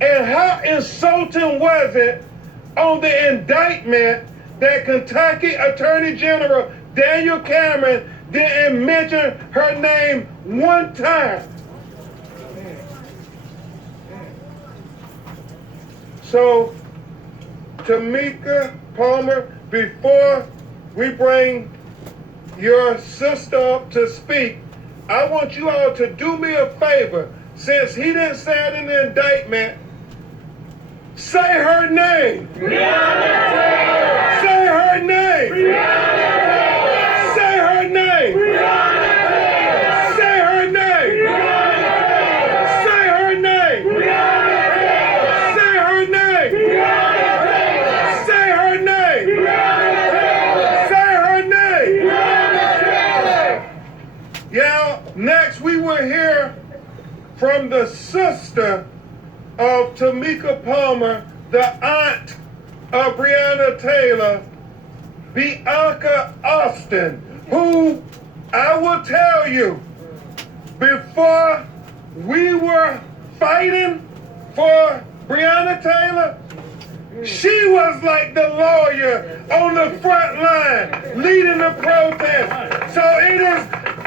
And how insulting was it on the indictment that Kentucky Attorney General Daniel Cameron didn't mention her name one time? So, Tamika Palmer, before we bring your sister up to speak, I want you all to do me a favor. Since he didn't say it in the indictment, say her name. Say her name. Say her name. Say her name. Say her name. Say her name. Say her name. Say her name. Yeah, next we will hear from the sister of Tamika Palmer, the aunt of Breonna Taylor, Bianca Austin, who I will tell you, before we were fighting for Breonna Taylor, she was like the lawyer on the front line leading the protest. So it is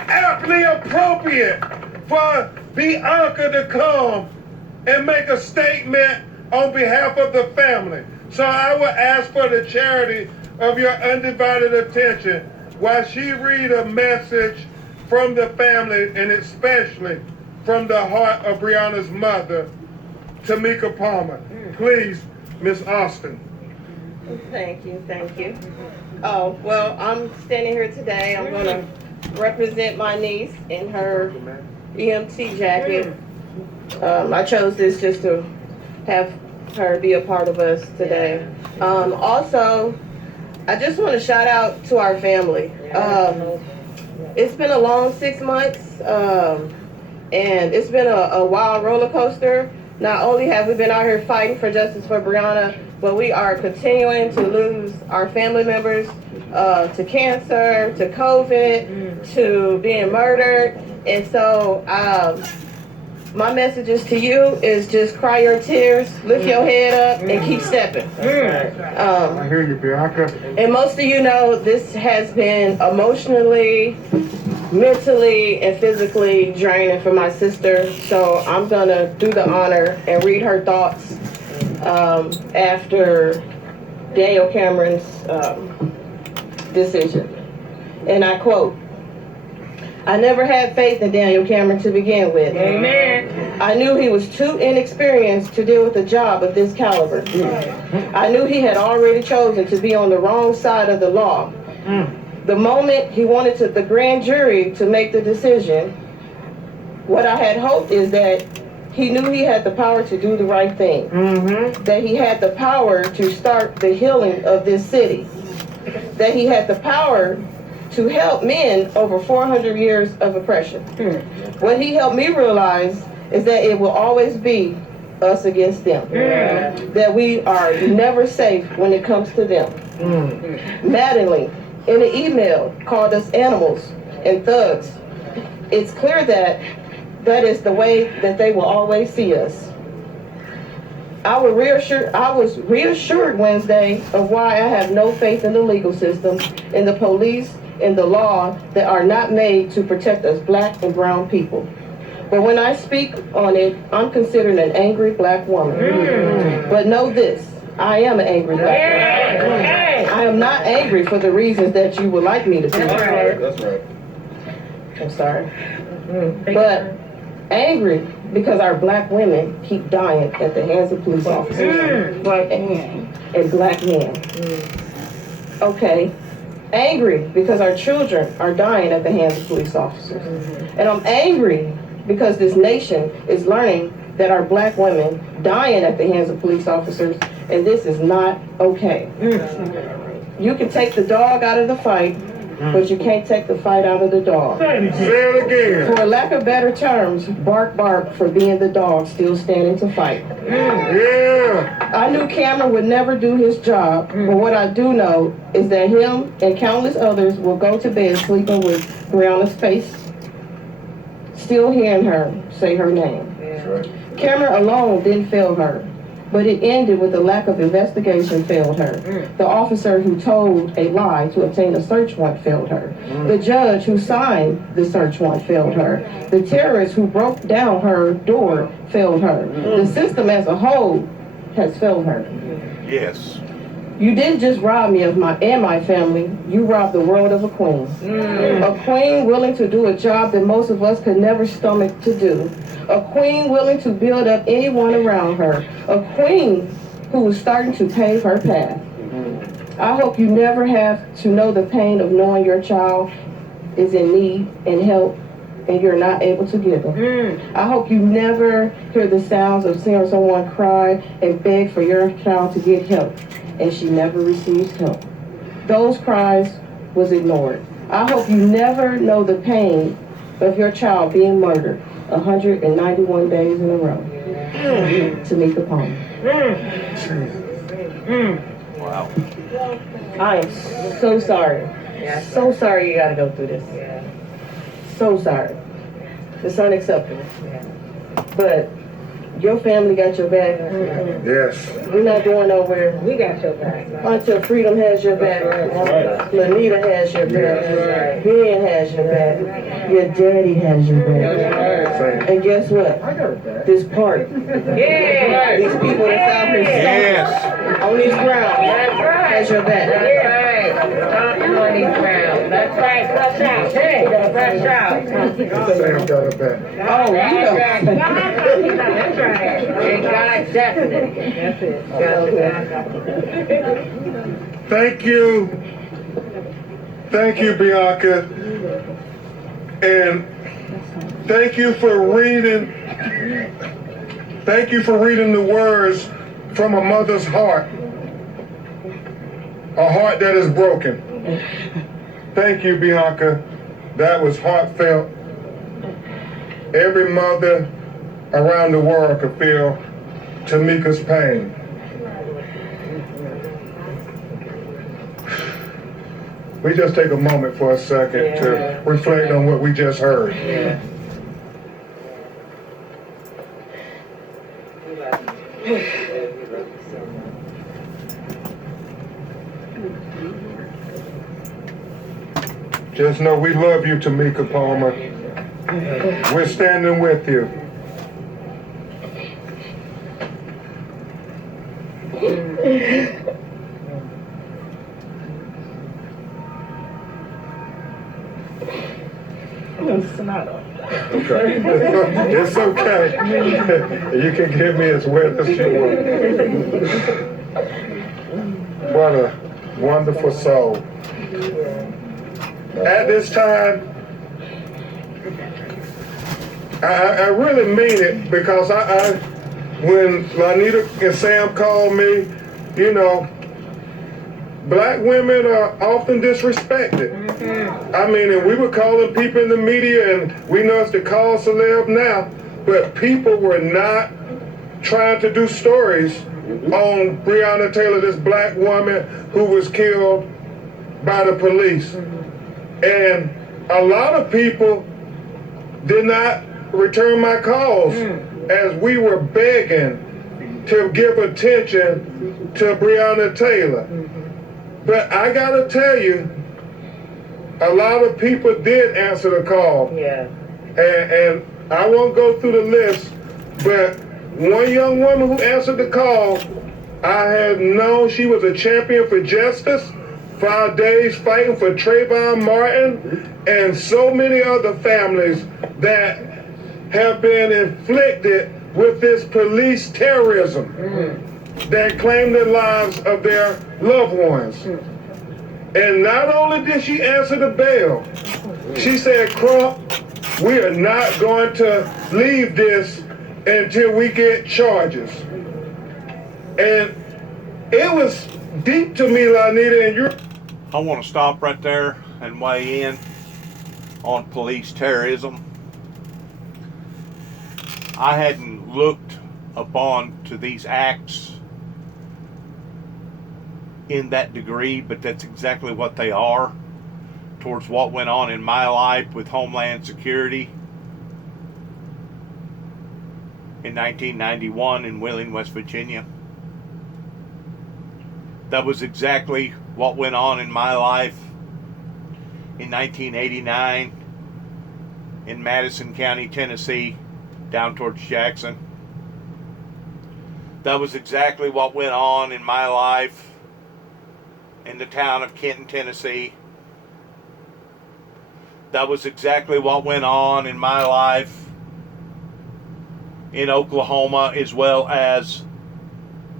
aptly appropriate for Bianca to come and make a statement on behalf of the family. So I will ask for the charity of your undivided attention while she read a message from the family and especially from the heart of Breonna's mother, Tamika Palmer. Please, Miss Austin. Thank you, thank you. Oh, well, I'm standing here today. I'm going to represent my niece in her EMT jacket. I chose this just to have her be a part of us today. Also, I just want to shout out to our family. It's been a long 6 months, and it's been a wild roller coaster. Not only have we been out here fighting for justice for Breonna, but we are continuing to lose our family members to cancer, to COVID, to being murdered. And so my messages to you is just cry your tears, lift your head up, and keep stepping. I hear you, Bianca. And most of you know this has been emotionally, mentally, and physically draining for my sister. So I'm going to do the honor and read her thoughts after Daniel Cameron's decision. And I quote, "I never had faith in Daniel Cameron to begin with. Amen. I knew he was too inexperienced to deal with a job of this caliber. I knew he had already chosen to be on the wrong side of the law. The moment he wanted the grand jury to make the decision, what I had hoped is that he knew he had the power to do the right thing. That he had the power to start the healing of this city. That he had the power to help men over 400 years of oppression. What he helped me realize is that it will always be us against them. That we are never safe when it comes to them. Mattingly, in an email, called us animals and thugs. It's clear that that is the way that they will always see us. I was reassured Wednesday of why I have no faith in the legal system, in the police, in the law that are not made to protect us black and brown people. But when I speak on it, I'm considered an angry black woman. But know this, I am an angry black woman. I am not angry for the reasons that you would like me to be. That's right. I'm sorry. But angry because our black women keep dying at the hands of police officers. And black men. Okay. Angry because our children are dying at the hands of police officers. And I'm angry because this nation is learning that our black women dying at the hands of police officers, and this is not okay. You can take the dog out of the fight, but you can't take the fight out of the dog. Say it again. For lack of better terms, bark bark for being the dog still standing to fight. Yeah. I knew Cameron would never do his job, but what I do know is that him and countless others will go to bed sleeping with Brianna's face, still hearing her say her name. That's right. Cameron alone didn't fail her, but it ended with a lack of investigation failed her. The officer who told a lie to obtain a search warrant failed her. The judge who signed the search warrant failed her. The terrorist who broke down her door failed her. The system as a whole has failed her. Yes. You didn't just rob me of my family, you robbed the world of a queen. A queen willing to do a job that most of us could never stomach to do. A queen willing to build up anyone around her. A queen who was starting to pave her path. I hope you never have to know the pain of knowing your child is in need and help and you're not able to give them. I hope you never hear the sounds of seeing someone cry and beg for your child to get help, and she never receives help. Those cries was ignored. I hope you never know the pain of your child being murdered 191 days in a row. Tamika Palmer. Wow. I am so sorry. So sorry you gotta go through this. So sorry. It's unacceptable. But your family got your back. Yes. We're not going nowhere. We got your back. Until Freedom has your back. Lanita has your back. Ben has your back. Your daddy has your back. And guess what? This party. Yeah. These people that's out here Yes. on these grounds has your back. That's right. Stomping on these grounds. That's right. Fresh out. Hey, fresh out. Sam got her back. Oh, you know. That's right. And God definitely. That's it. God. Thank you. Thank you, Bianca. And thank you for reading. Thank you for reading the words from a mother's heart. A heart that is broken. Thank you, Bianca. That was heartfelt. Every mother around the world could feel Tamika's pain. We just take a moment for a second to reflect on what we just heard. Just know we love you, Tamika Palmer. We're standing with you. Okay. It's okay. You can get me as wet as you want. What a wonderful soul. At this time, I really mean it, because when Lanita and Sam called me, you know, black women are often disrespected. I mean, and we were calling people in the media, and we know it's the call celeb now, but people were not trying to do stories on Breonna Taylor, this black woman who was killed by the police. And a lot of people did not return my calls as we were begging to give attention to Breonna Taylor. But I gotta tell you, a lot of people did answer the call. Yeah. And I won't go through the list, but one young woman who answered the call, I had known she was a champion for justice, 5 days fighting for Trayvon Martin, and so many other families that have been inflicted with this police terrorism that claim the lives of their loved ones. And not only did she answer the bell, she said, Crump, we are not going to leave this until we get charges. And it was deep to me, Lanita, and you're... I want to stop right there and weigh in on police terrorism. I hadn't looked upon to these acts in that degree, but that's exactly what they are towards what went on in my life with Homeland Security in 1991 in Wheeling, West Virginia. That was exactly what went on in my life in 1989 in Madison County, Tennessee, down towards Jackson. That was exactly what went on in my life in the town of Kenton, Tennessee. That was exactly what went on in my life in Oklahoma, as well as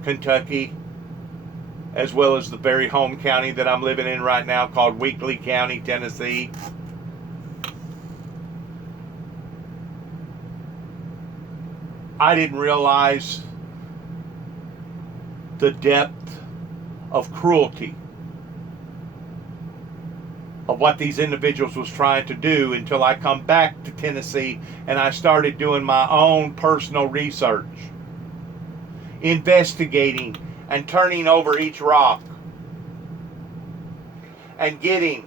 Kentucky, as well as the very home county that I'm living in right now called Weakley County, Tennessee. I didn't realize the depth of cruelty of what these individuals was trying to do until I come back to Tennessee and I started doing my own personal research, investigating and turning over each rock and getting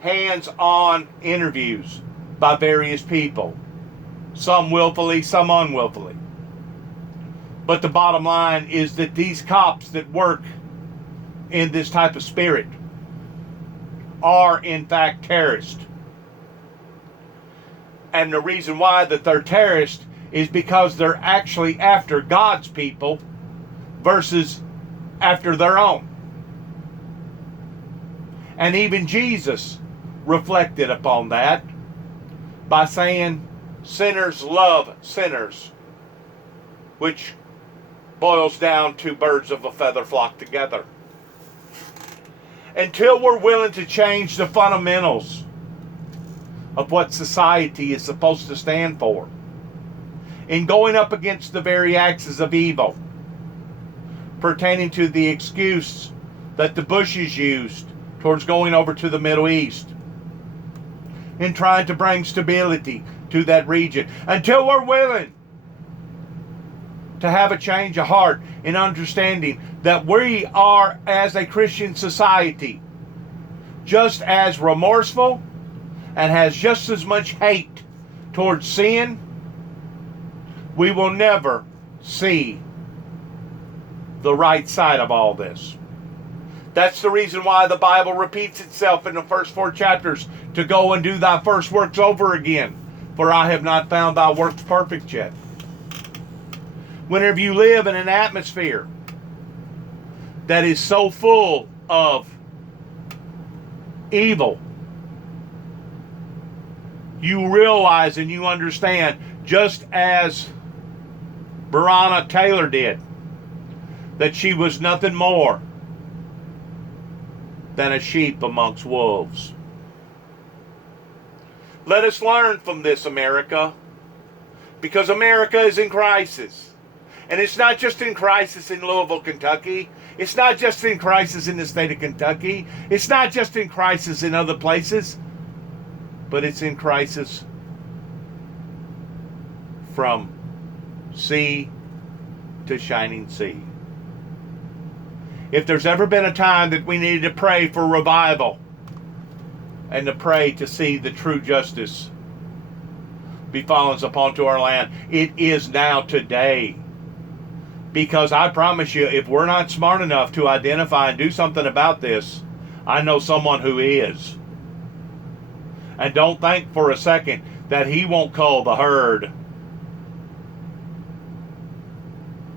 hands-on interviews by various people, some willfully, some unwillfully. But the bottom line is that these cops that work in this type of spirit are in fact terrorists. And the reason why that they're terrorists is because they're actually after God's people versus after their own. And even Jesus reflected upon that by saying, sinners love sinners, which boils down to birds of a feather flock together. Until we're willing to change the fundamentals of what society is supposed to stand for, in going up against the very axis of evil pertaining to the excuse that the Bushes used towards going over to the Middle East, in trying to bring stability to that region, until we're willing to have a change of heart in understanding that we are, as a Christian society, just as remorseful and has just as much hate towards sin, we will never see the right side of all this. That's the reason why the Bible repeats itself in the first 4 chapters to go and do thy first works over again, for I have not found thy works perfect yet. Whenever you live in an atmosphere that is so full of evil, you realize and you understand, just as Breonna Taylor did, that she was nothing more than a sheep amongst wolves. Let us learn from this, America, because America is in crisis. And it's not just in crisis in Louisville, Kentucky. It's not just in crisis in the state of Kentucky. It's not just in crisis in other places. But it's in crisis from sea to shining sea. If there's ever been a time that we needed to pray for revival and to pray to see the true justice be fallen upon to our land. It is now today. Because I promise you, if we're not smart enough to identify and do something about this, I know someone who is. And don't think for a second that he won't cull the herd.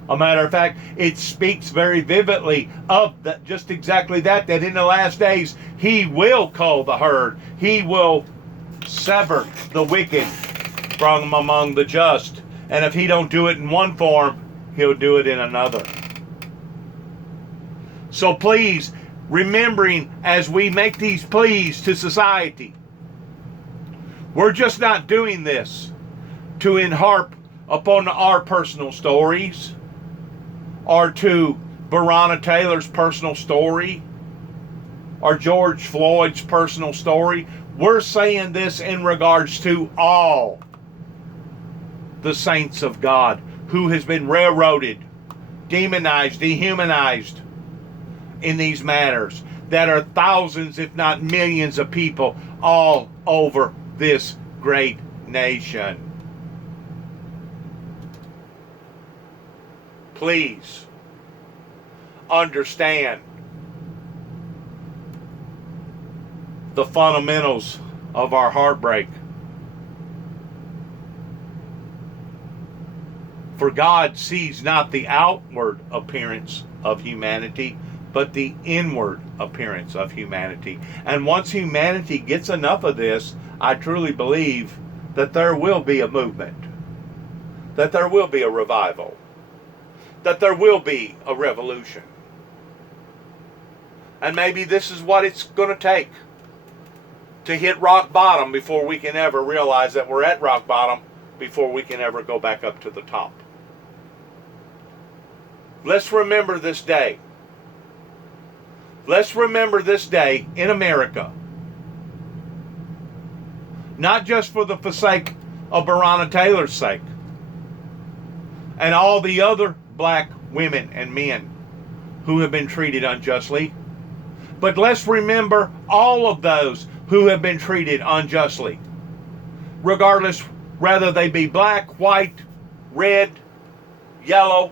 A matter of fact, it speaks very vividly of that, just exactly that in the last days, he will cull the herd. He will sever the wicked from among the just. And if he don't do it in one form, he'll do it in another. So please, remembering as we make these pleas to society, we're just not doing this to harp upon our personal stories or to Breonna Taylor's personal story or George Floyd's personal story. We're saying this in regards to all the saints of God who has been railroaded, demonized, dehumanized in these matters, that are thousands, if not millions of people all over this great nation. Please understand the fundamentals of our heartbreak. For God sees not the outward appearance of humanity, but the inward appearance of humanity. And once humanity gets enough of this, I truly believe that there will be a movement, that there will be a revival, that there will be a revolution. And maybe this is what it's going to take to hit rock bottom before we can ever realize that we're at rock bottom, before we can ever go back up to the top. Let's remember this day. Let's remember this day in America. Not just for the sake of Breonna Taylor's sake and all the other black women and men who have been treated unjustly, but let's remember all of those who have been treated unjustly, regardless whether they be black, white, red, yellow,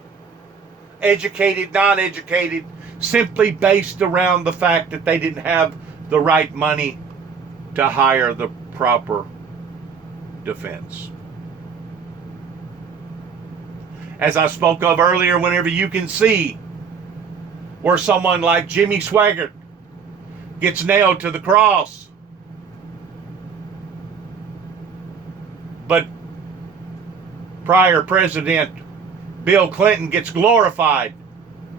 educated, non-educated, simply based around the fact that they didn't have the right money to hire the proper defense. As I spoke of earlier, whenever you can see where someone like Jimmy Swaggart gets nailed to the cross, but prior President Bill Clinton gets glorified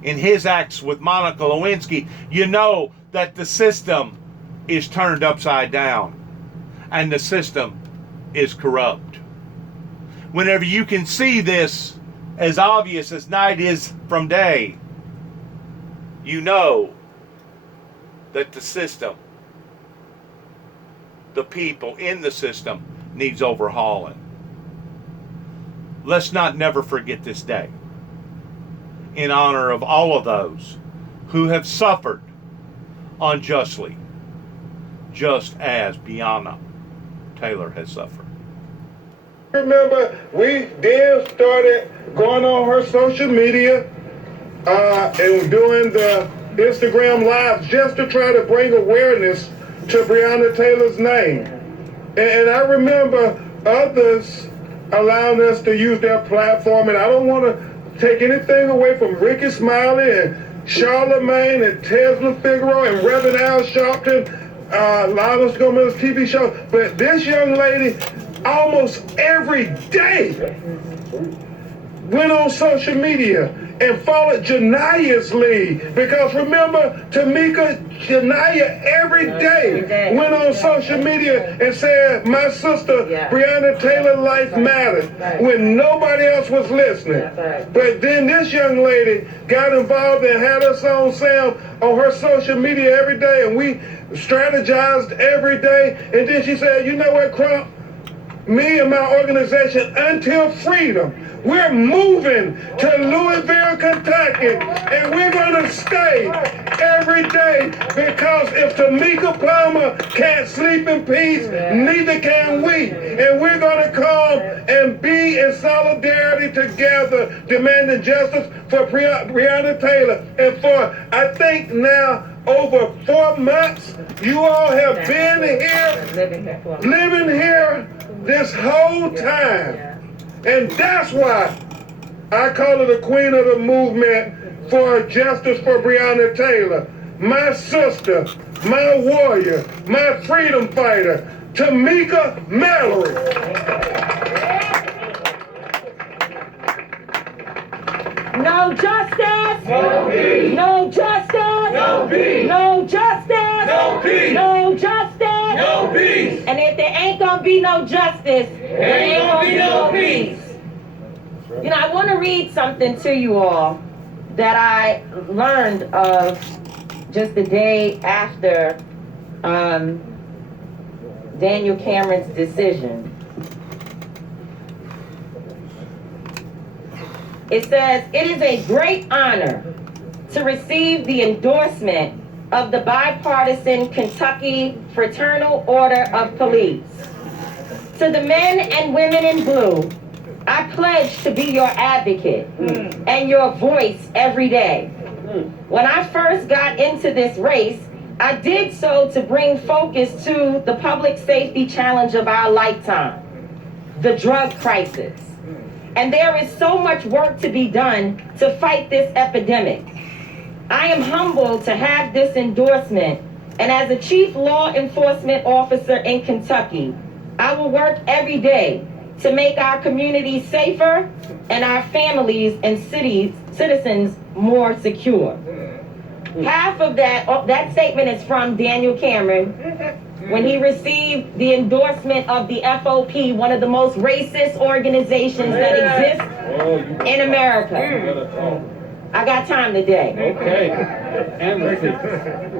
in his acts with Monica Lewinsky, you know that the system is turned upside down and the system is corrupt. Whenever you can see this as obvious as night is from day, you know that the system, the people in the system, needs overhauling. Let's not never forget this day in honor of all of those who have suffered unjustly, just as Breonna Taylor has suffered. Remember, we then started going on her social media and doing the Instagram lives just to try to bring awareness to Breonna Taylor's name. And I remember others allowing us to use their platform, and I don't want to take anything away from Ricky Smiley and Charlemagne and Tesla Figaro and Reverend Al Sharpton, allowing us to go on this TV show. But this young lady, almost every day, went on social media and followed Jania's lead. Because remember, Tamika, Jania every day went on social media and said, my sister, Breonna Taylor life matters, when nobody else was listening. But then this young lady got involved and had us on Sam on her social media every day, and we strategized every day. And then she said, you know what, Crump? Me and my organization, Until Freedom, We're moving to Louisville, Kentucky, and we're going to stay every day, because if Tamika Palmer can't sleep in peace, neither can we. And we're going to come and be in solidarity together, demanding justice for Breonna Taylor. And for, I think now, over 4 months, you all have been here, living here this whole time. And that's why I call her the queen of the movement for justice for Breonna Taylor. My sister, my warrior, my freedom fighter, Tamika Mallory. No justice. No peace. No justice. No peace. No justice. No peace. No justice. No peace. And if there ain't gonna be no justice, there ain't gonna be no peace. You know, I want to read something to you all that I learned of just the day after Daniel Cameron's decision. It says, "It is a great honor to receive the endorsement of the bipartisan Kentucky Fraternal Order of Police. To the men and women in blue, I pledge to be your advocate and your voice every day. When I first got into this race, I did so to bring focus to the public safety challenge of our lifetime, the drug crisis. And there is so much work to be done to fight this epidemic. I am humbled to have this endorsement, and as a chief law enforcement officer in Kentucky, I will work every day to make our communities safer and our families and citizens more secure." Half of that statement is from Daniel Cameron when he received the endorsement of the FOP, one of the most racist organizations that exist in America. I got time today. Okay.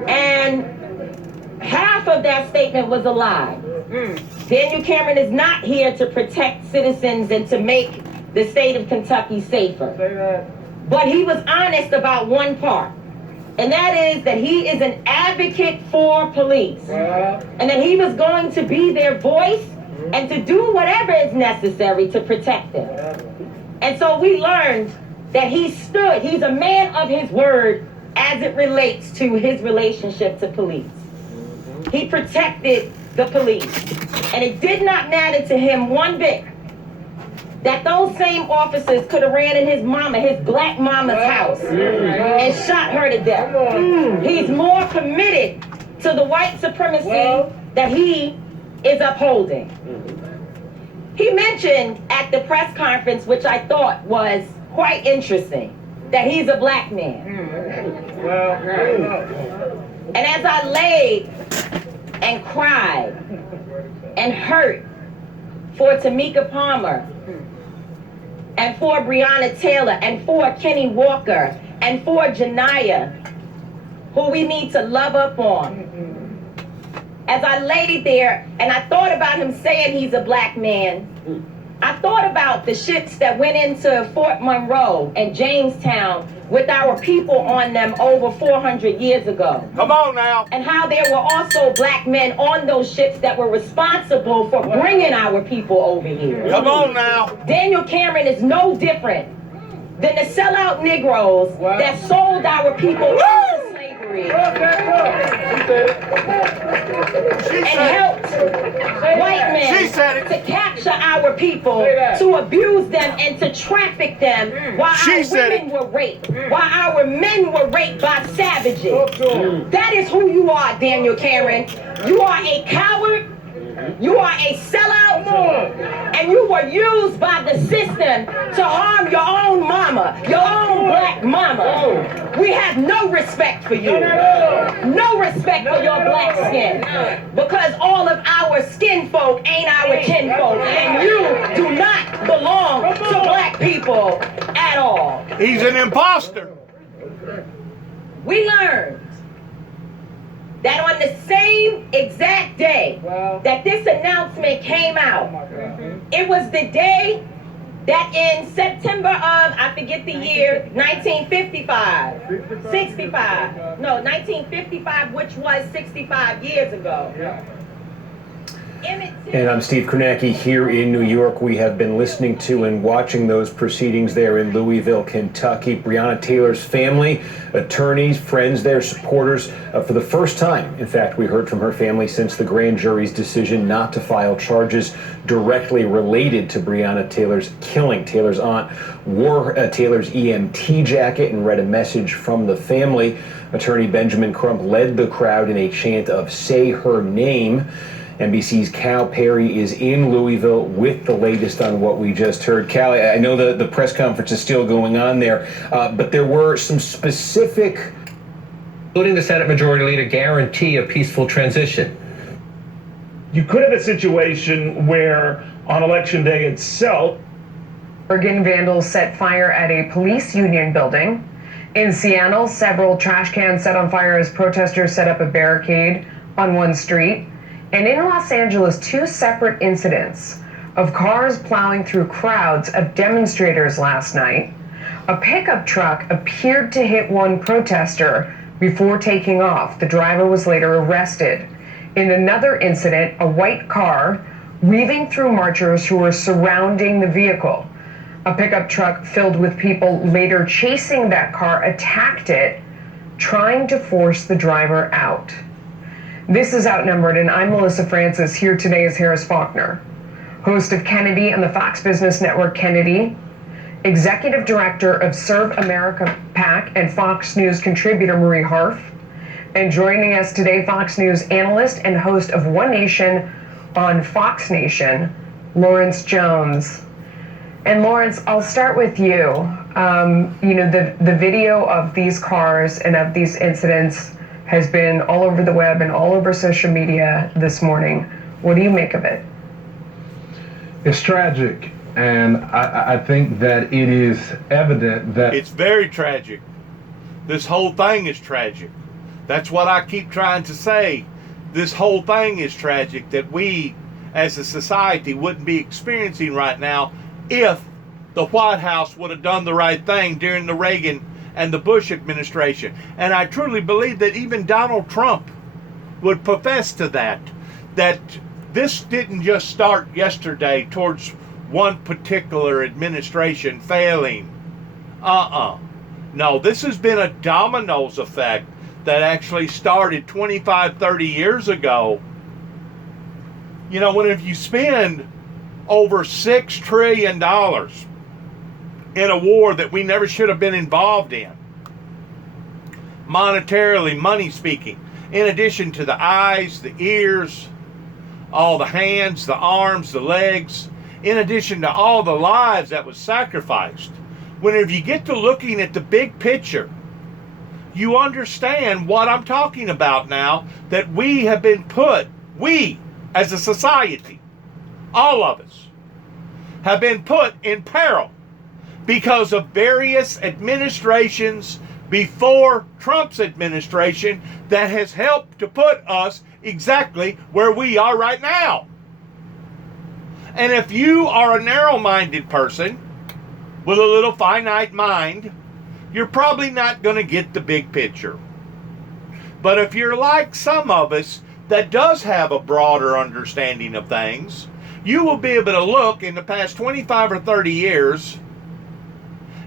And half of that statement was a lie. Daniel Cameron is not here to protect citizens and to make the state of Kentucky safer. But he was honest about one part, and that is that he is an advocate for police, and that he was going to be their voice and to do whatever is necessary to protect them. And so we learned that he's a man of his word as it relates to his relationship to police. He protected the police, and it did not matter to him one bit that those same officers could have ran in his black mama's house and shot her to death. He's more committed to the white supremacy that he is upholding. He mentioned at the press conference, which I thought was quite interesting, that he's a black man. And as I laid and cried and hurt for Tamika Palmer and for Breonna Taylor and for Kenny Walker and for Janiyah, who we need to love up on, as I laid there and I thought about him saying he's a black man, I thought about the ships that went into Fort Monroe and Jamestown with our people on them over 400 years ago. Come on now. And how there were also black men on those ships that were responsible for bringing our people over here. Come on now. Daniel Cameron is no different than the sellout Negroes that sold our people into slavery and helped white men to capture our people, to abuse them and to traffic them while our women were raped, while our men were raped by savages. That is who you are, Daniel Cameron. You are a coward. You are a sellout, and you were used by the system to harm your own mama, your own black mama. We have no respect for you. No respect for your black skin. Because all of our skin folk ain't our kin folk, and you do not belong to black people at all. He's an imposter. We learned that on the same exact day that this announcement came out, it was the day that in September of, I forget the year, 1955, 65, no, 1955, which was 65 years ago. And I'm Steve Kornacki here in New York. We have been listening to and watching those proceedings there in Louisville, Kentucky. Breonna Taylor's family, attorneys, friends there, supporters. For the first time, in fact, we heard from her family since the grand jury's decision not to file charges directly related to Breonna Taylor's killing. Taylor's aunt wore Taylor's EMT jacket and read a message from the family. Attorney Benjamin Crump led the crowd in a chant of "Say her name." NBC's Cal Perry is in Louisville with the latest on what we just heard. Cal, I know the press conference is still going on there, but there were some specific, including the Senate Majority Leader, guarantee a peaceful transition. You could have a situation where on Election Day itself, Oregon vandals set fire at a police union building. In Seattle, several trash cans set on fire as protesters set up a barricade on one street. And in Los Angeles, two separate incidents of cars plowing through crowds of demonstrators last night. A pickup truck appeared to hit one protester before taking off. The driver was later arrested. In another incident, a white car weaving through marchers who were surrounding the vehicle. A pickup truck filled with people later chasing that car attacked it, trying to force the driver out. This is Outnumbered, and I'm Melissa Francis. Here today is Harris Faulkner, host of Kennedy and the Fox Business Network Kennedy, executive director of Serve America PAC, and Fox News contributor Marie Harf, and joining us today, Fox News analyst and host of One Nation on Fox Nation, Lawrence Jones. And Lawrence, I'll start with you. The video of these cars and of these incidents has been all over the web and all over social media this morning. What do you make of it? It's tragic, and I think that it is evident that... It's very tragic. This whole thing is tragic. That's what I keep trying to say. This whole thing is tragic, that we as a society wouldn't be experiencing right now if the White House would have done the right thing during the Reagan and the Bush administration. And I truly believe that even Donald Trump would profess to that this didn't just start yesterday towards one particular administration failing. No, this has been a dominoes effect that actually started 25, 30 years ago. You know, when if you spend over $6 trillion in a war that we never should have been involved in, monetarily, money speaking, in addition to the eyes, the ears, all the hands, the arms, the legs, in addition to all the lives that was sacrificed. Whenever you get to looking at the big picture, you understand what I'm talking about now, that we have been put, we as a society, all of us, have been put in peril because of various administrations before Trump's administration that has helped to put us exactly where we are right now. And if you are a narrow-minded person with a little finite mind, you're probably not going to get the big picture. But if you're like some of us that does have a broader understanding of things, you will be able to look in the past 25 or 30 years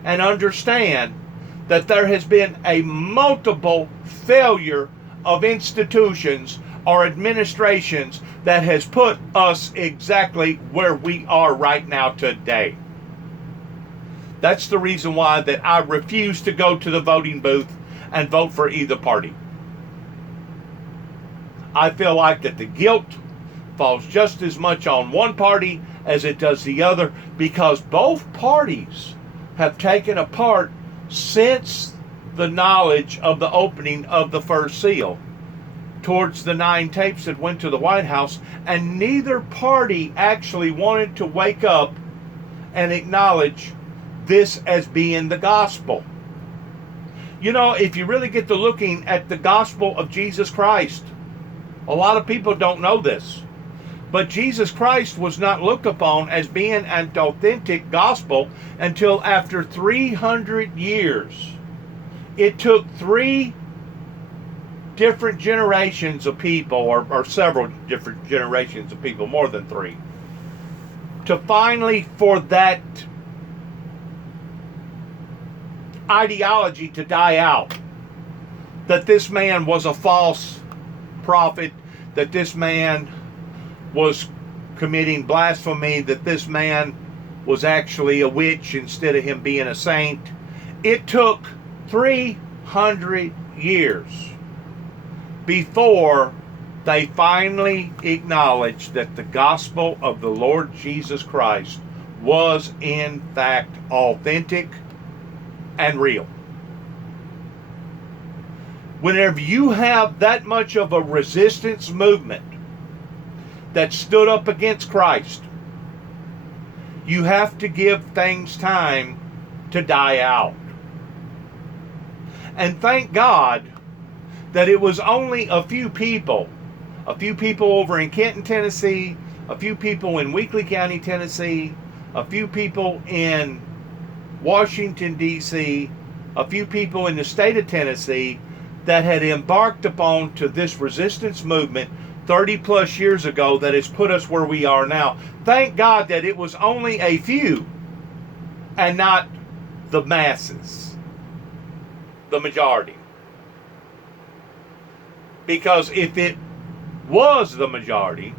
and understand that there has been a multiple failure of institutions or administrations that has put us exactly where we are right now today. That's the reason why that I refuse to go to the voting booth and vote for either party. I feel like that the guilt falls just as much on one party as it does the other, because both parties have taken a part since the knowledge of the opening of the first seal towards the 9 tapes that went to the White House, and neither party actually wanted to wake up and acknowledge this as being the gospel. You know, if you really get to looking at the gospel of Jesus Christ, a lot of people don't know this. But Jesus Christ was not looked upon as being an authentic gospel until after 300 years. It took 3 different generations of people, or several different generations of people, more than 3, to finally, for that ideology to die out, that this man was a false prophet, that this man was committing blasphemy, that this man was actually a witch instead of him being a saint. It took 300 years before they finally acknowledged that the gospel of the Lord Jesus Christ was in fact authentic and real. Whenever you have that much of a resistance movement that stood up against Christ, you have to give things time to die out. And thank God that it was only a few people over in Kenton, Tennessee, a few people in Weakley County, Tennessee, a few people in Washington, D.C., a few people in the state of Tennessee that had embarked upon to this resistance movement 30 plus years ago that has put us where we are now. Thank God that it was only a few and not the masses, the majority. Because if it was the majority,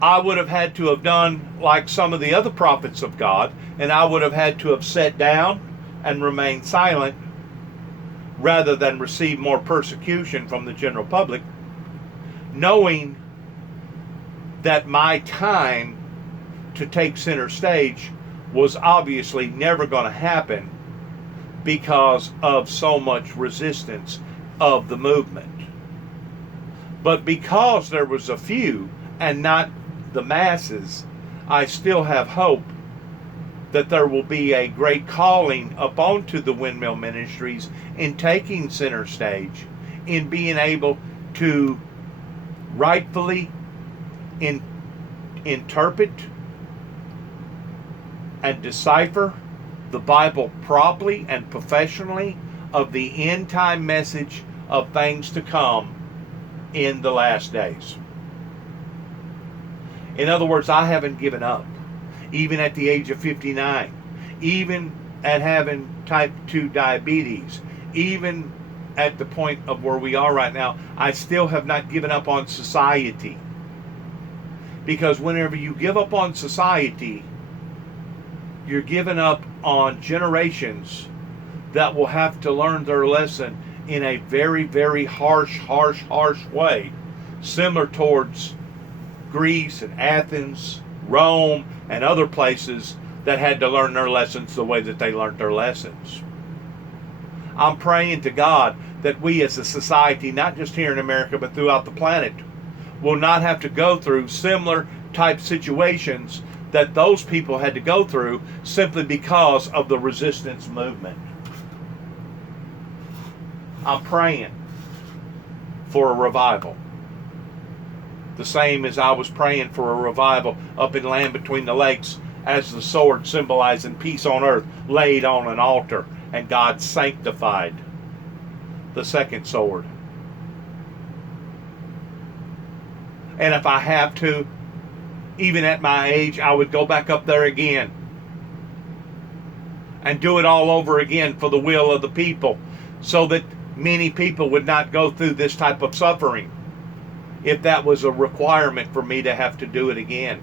I would have had to have done like some of the other prophets of God, and I would have had to have sat down and remained silent rather than receive more persecution from the general public, knowing that my time to take center stage was obviously never going to happen because of so much resistance of the movement. But because there was a few and not the masses, I still have hope that there will be a great calling upon to the Windmill Ministries in taking center stage, in being able to rightfully interpret and decipher the Bible properly and professionally of the end time message of things to come in the last days. In other words, I haven't given up, even at the age of 59, even at having type 2 diabetes, even at the point of where we are right now. I still have not given up on society. Because whenever you give up on society, you're giving up on generations that will have to learn their lesson in a very, very harsh way, similar towards Greece and Athens, Rome, and other places that had to learn their lessons the way that they learned their lessons. I'm praying to God that we as a society, not just here in America, but throughout the planet, will not have to go through similar type situations that those people had to go through simply because of the resistance movement. I'm praying for a revival. The same as I was praying for a revival up in Land Between the Lakes, as the sword symbolizing peace on earth laid on an altar, and God sanctified the second sword. And if I have to, even at my age, I would go back up there again and do it all over again for the will of the people, so that many people would not go through this type of suffering, if that was a requirement for me to have to do it again.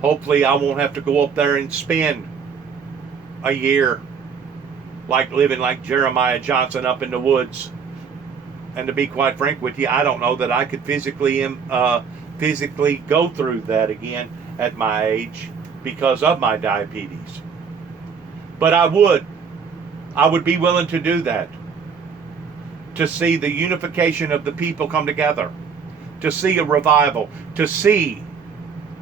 Hopefully I won't have to go up there and spend a year like living like Jeremiah Johnson up in the woods. And to be quite frank with you, I don't know that I could physically go through that again at my age because of my diabetes. But I would be willing to do that, to see the unification of the people come together, to see a revival, to see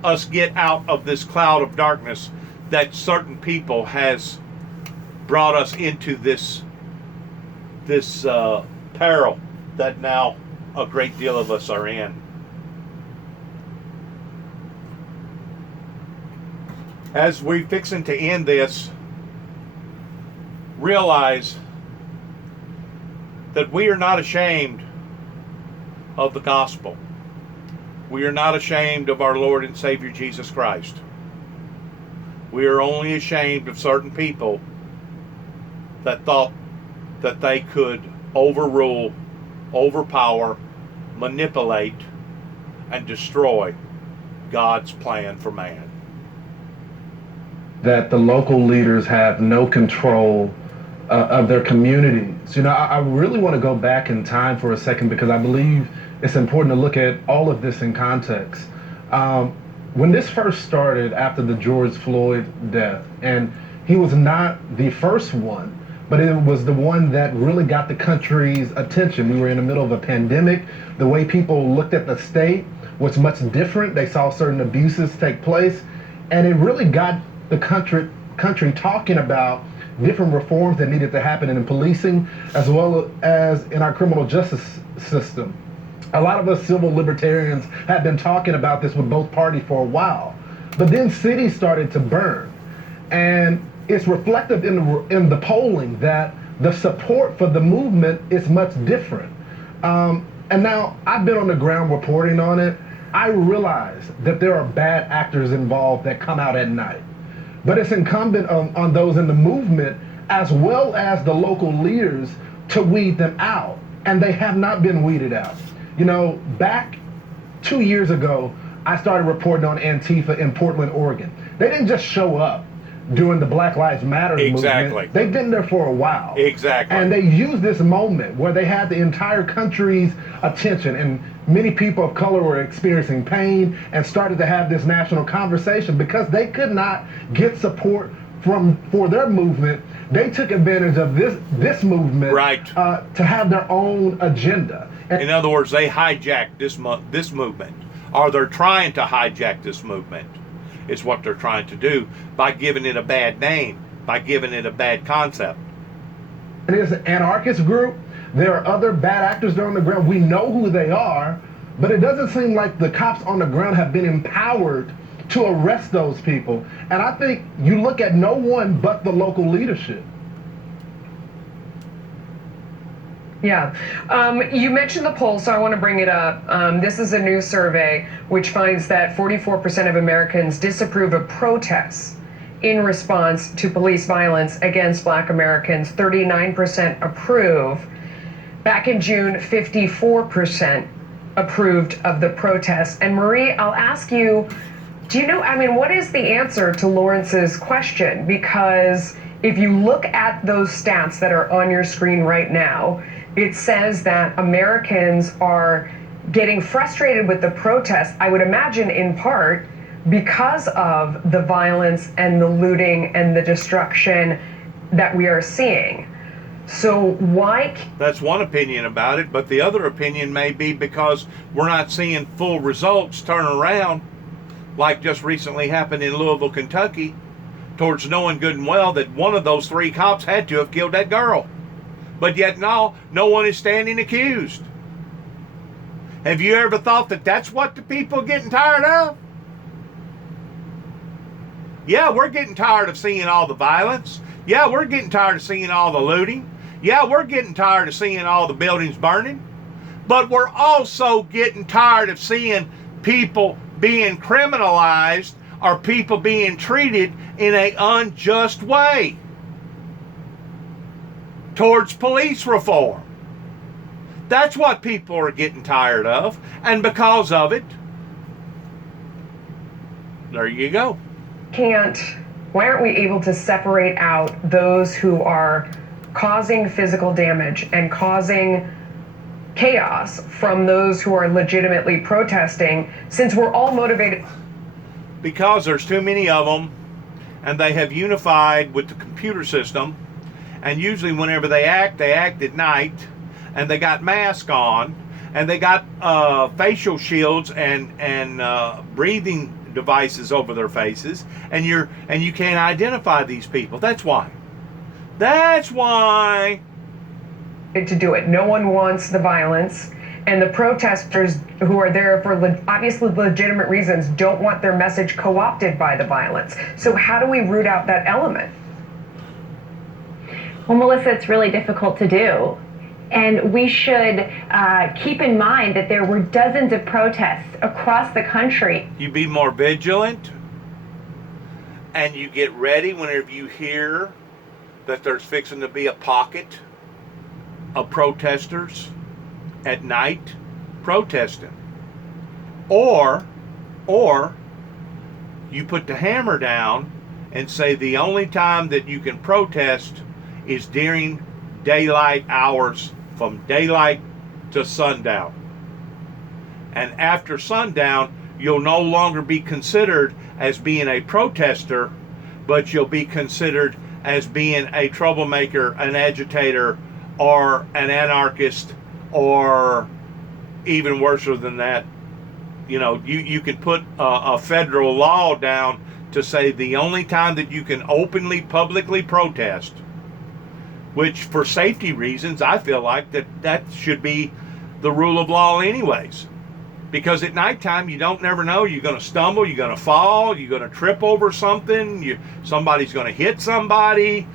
us get out of this cloud of darkness that certain people has brought us into, this peril that now a great deal of us are in. as we fixing to end this, realize that we are not ashamed of the gospel. We are not ashamed of our Lord and Savior Jesus Christ. We are only ashamed of certain people that thought that they could overrule, overpower, manipulate, and destroy God's plan for man. That the local leaders have no control of their communities. You know, I really want to go back in time for a second because I believe it's important to look at all of this in context. When this first started after the George Floyd death, and he was not the first one, but it was the one that really got the country's attention. We were in the middle of a pandemic. The way people looked at the state was much different. They saw certain abuses take place, and it really got the country talking about different reforms that needed to happen in policing as well as in our criminal justice system. A lot of us civil libertarians have been talking about this with both parties for a while, but then cities started to burn, and it's reflective in the polling that the support for the movement is much different. And now I've been on the ground reporting on it. I realize that there are bad actors involved that come out at night. But it's incumbent on those in the movement as well as the local leaders to weed them out. And they have not been weeded out. You know, back 2 years ago, I started reporting on Antifa in Portland, Oregon. They didn't just show up during the Black Lives Matter movement. They've been there for a while. Exactly. And they used this moment where they had the entire country's attention, and many people of color were experiencing pain and started to have this national conversation because they could not get support for their movement. They took advantage of this movement to have their own agenda. In other words, they hijacked this movement, or they're trying to hijack this movement. Is what they're trying to do by giving it a bad name, by giving it a bad concept. It is an anarchist group. There are other bad actors there on the ground. We know who they are, but it doesn't seem like the cops on the ground have been empowered to arrest those people. And I think you look at no one but the local leadership. Yeah. You mentioned the poll, so I want to bring it up. This is a new survey which finds that 44% of Americans disapprove of protests in response to police violence against Black Americans. 39% approve. Back in June, 54% approved of the protests. And Marie, I'll ask you, do you know, what is the answer to Lawrence's question? Because if you look at those stats that are on your screen right now, it says that Americans are getting frustrated with the protests, I would imagine in part because of the violence and the looting and the destruction that we are seeing. So why? That's one opinion about it, but the other opinion may be because we're not seeing full results turn around, like just recently happened in Louisville, Kentucky, towards knowing good and well that one of those 3 cops had to have killed that girl. But yet no one is standing accused. Have you ever thought that that's what the people are getting tired of? Yeah, we're getting tired of seeing all the violence. Yeah, we're getting tired of seeing all the looting. Yeah, we're getting tired of seeing all the buildings burning. But we're also getting tired of seeing people being criminalized or people being treated in an unjust way towards police reform. That's what people are getting tired of, and because of it, there you go. Why aren't we able to separate out those who are causing physical damage and causing chaos from those who are legitimately protesting, since we're all motivated? Because there's too many of them, and they have unified with the computer system. And usually whenever they act at night, and they got masks on, and they got facial shields and breathing devices over their faces, and you can't identify these people. That's why. To do it. No one wants the violence. and the protesters who are there for obviously legitimate reasons don't want their message co-opted by the violence. So how do we root out that element? Well, Melissa, it's really difficult to do. And we should keep in mind that there were dozens of protests across the country. You be more vigilant, and you get ready whenever you hear that there's fixing to be a pocket of protesters at night protesting. Or you put the hammer down and say the only time that you can protest is during daylight hours, from daylight to sundown. And after sundown, you'll no longer be considered as being a protester, but you'll be considered as being a troublemaker, an agitator, or an anarchist, or even worse than that. You know, you could put a federal law down to say the only time that you can openly, publicly protest, which for safety reasons, I feel like that should be the rule of law anyways. Because at nighttime, you don't never know. You're going to stumble, you're going to fall, you're going to trip over something, somebody's going to hit somebody,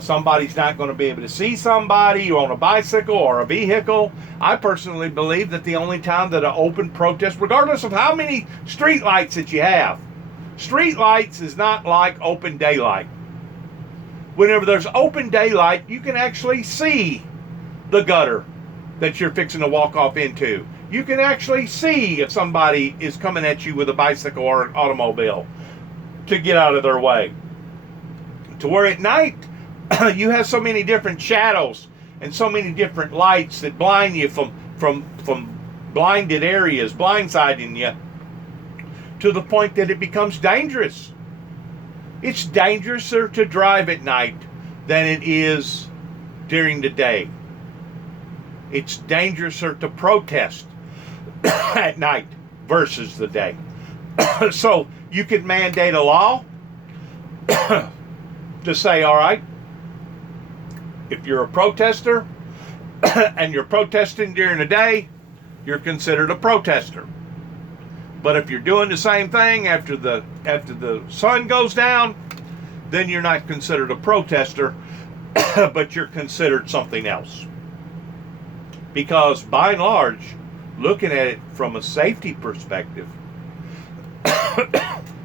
somebody's not going to be able to see somebody. You're on a bicycle or a vehicle. I personally believe that the only time that an open protest, regardless of how many street lights that you have, street lights is not like open daylight. Whenever there's open daylight, you can actually see the gutter that you're fixing to walk off into. You can actually see if somebody is coming at you with a bicycle or an automobile to get out of their way. To where at night, you have so many different shadows and so many different lights that blind you from blinded areas, blindsiding you, to the point that it becomes dangerous. It's dangerouser to drive at night than it is during the day. It's dangerouser to protest at night versus the day. So you could mandate a law to say, all right, if you're a protester and you're protesting during the day, you're considered a protester. But if you're doing the same thing after the sun goes down, then you're not considered a protester, but you're considered something else. Because by and large, looking at it from a safety perspective,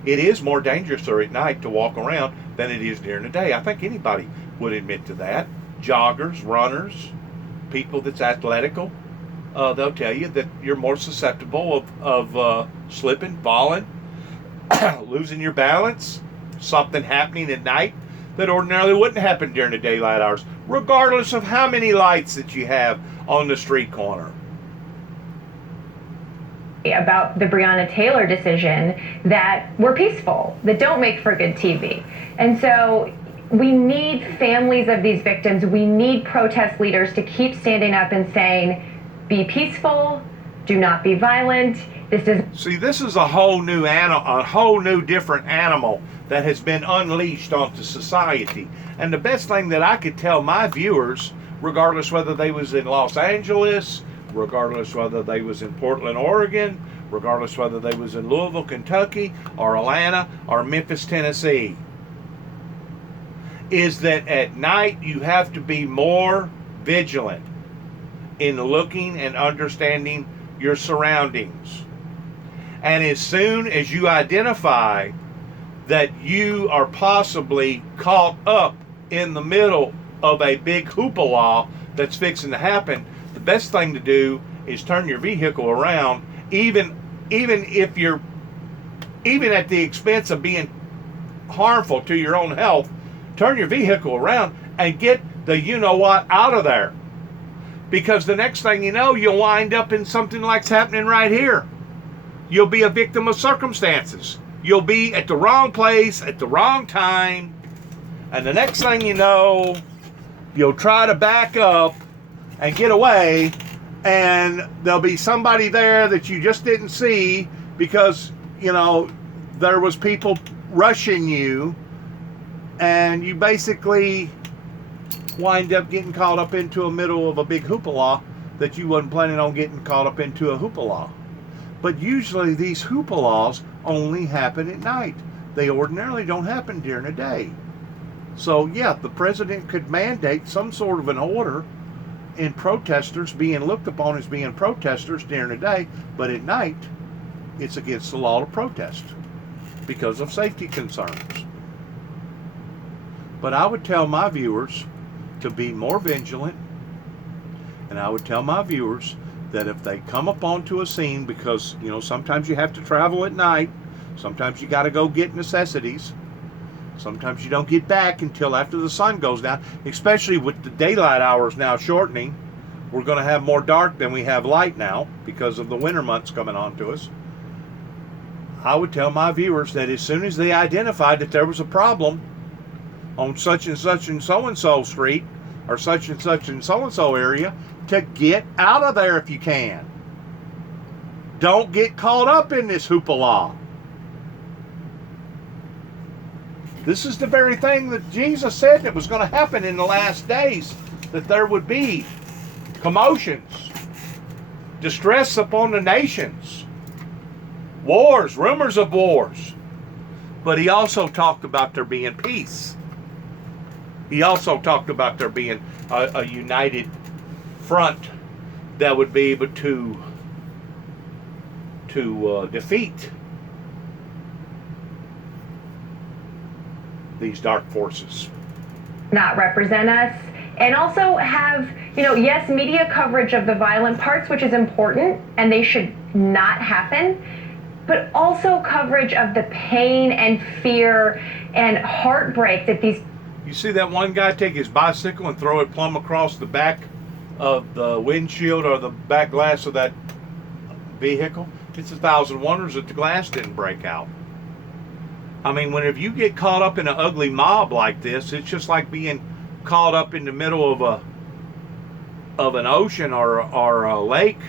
it is more dangerous at night to walk around than it is during the day. I think anybody would admit to that. Joggers, runners, people that's athletical, they'll tell you that you're more susceptible of slipping, falling, losing your balance, something happening at night that ordinarily wouldn't happen during the daylight hours, regardless of how many lights that you have on the street corner. About the Breonna Taylor decision that were peaceful, that don't make for good TV. And so we need families of these victims, we need protest leaders to keep standing up and saying, be peaceful, do not be violent. This is a whole new animal, a whole new different animal that has been unleashed onto society. And the best thing that I could tell my viewers, regardless whether they was in Los Angeles, regardless whether they was in Portland, Oregon, regardless whether they was in Louisville, Kentucky, or Atlanta, or Memphis, Tennessee, is that at night you have to be more vigilant in looking and understanding your surroundings. And as soon as you identify that you are possibly caught up in the middle of a big hoopla that's fixing to happen, the best thing to do is turn your vehicle around, even if you're at the expense of being harmful to your own health. Turn your vehicle around and get the you-know-what out of there. Because the next thing you know, you'll wind up in something like's happening right here. You'll be a victim of circumstances. You'll be at the wrong place at the wrong time. And the next thing you know, you'll try to back up and get away, and there'll be somebody there that you just didn't see because, you know, there was people rushing you, and you basically wind up getting caught up into the middle of a big hoopla that you wasn't planning on getting caught up into a hoopla. But usually these hooplas only happen at night. They ordinarily don't happen during the day. So yeah, the president could mandate some sort of an order in protesters being looked upon as being protesters during the day, but at night it's against the law to protest because of safety concerns. But I would tell my viewers to be more vigilant, and I would tell my viewers that if they come up onto a scene, because sometimes you have to travel at night, sometimes you got to go get necessities, sometimes you don't get back until after the sun goes down, especially with the daylight hours now shortening. We're going to have more dark than we have light now because of the winter months coming on to us. I would tell my viewers that as soon as they identified that there was a problem on such and so-and-so street, or such and so-and-so area, to get out of there if you can. Don't get caught up in this hoopla. This is the very thing that Jesus said that was going to happen in the last days, that there would be commotions, distress upon the nations, wars, rumors of wars. But he also talked about there being peace. He also talked about there being a united front that would be able to defeat these dark forces. Not represent us, and also have, yes, media coverage of the violent parts, which is important, and they should not happen, but also coverage of the pain and fear and heartbreak that these... You see that one guy take his bicycle and throw it plumb across the back of the windshield or the back glass of that vehicle? It's 1,000 wonders that the glass didn't break out. I mean, whenever you get caught up in an ugly mob like this, it's just like being caught up in the middle of an ocean or a lake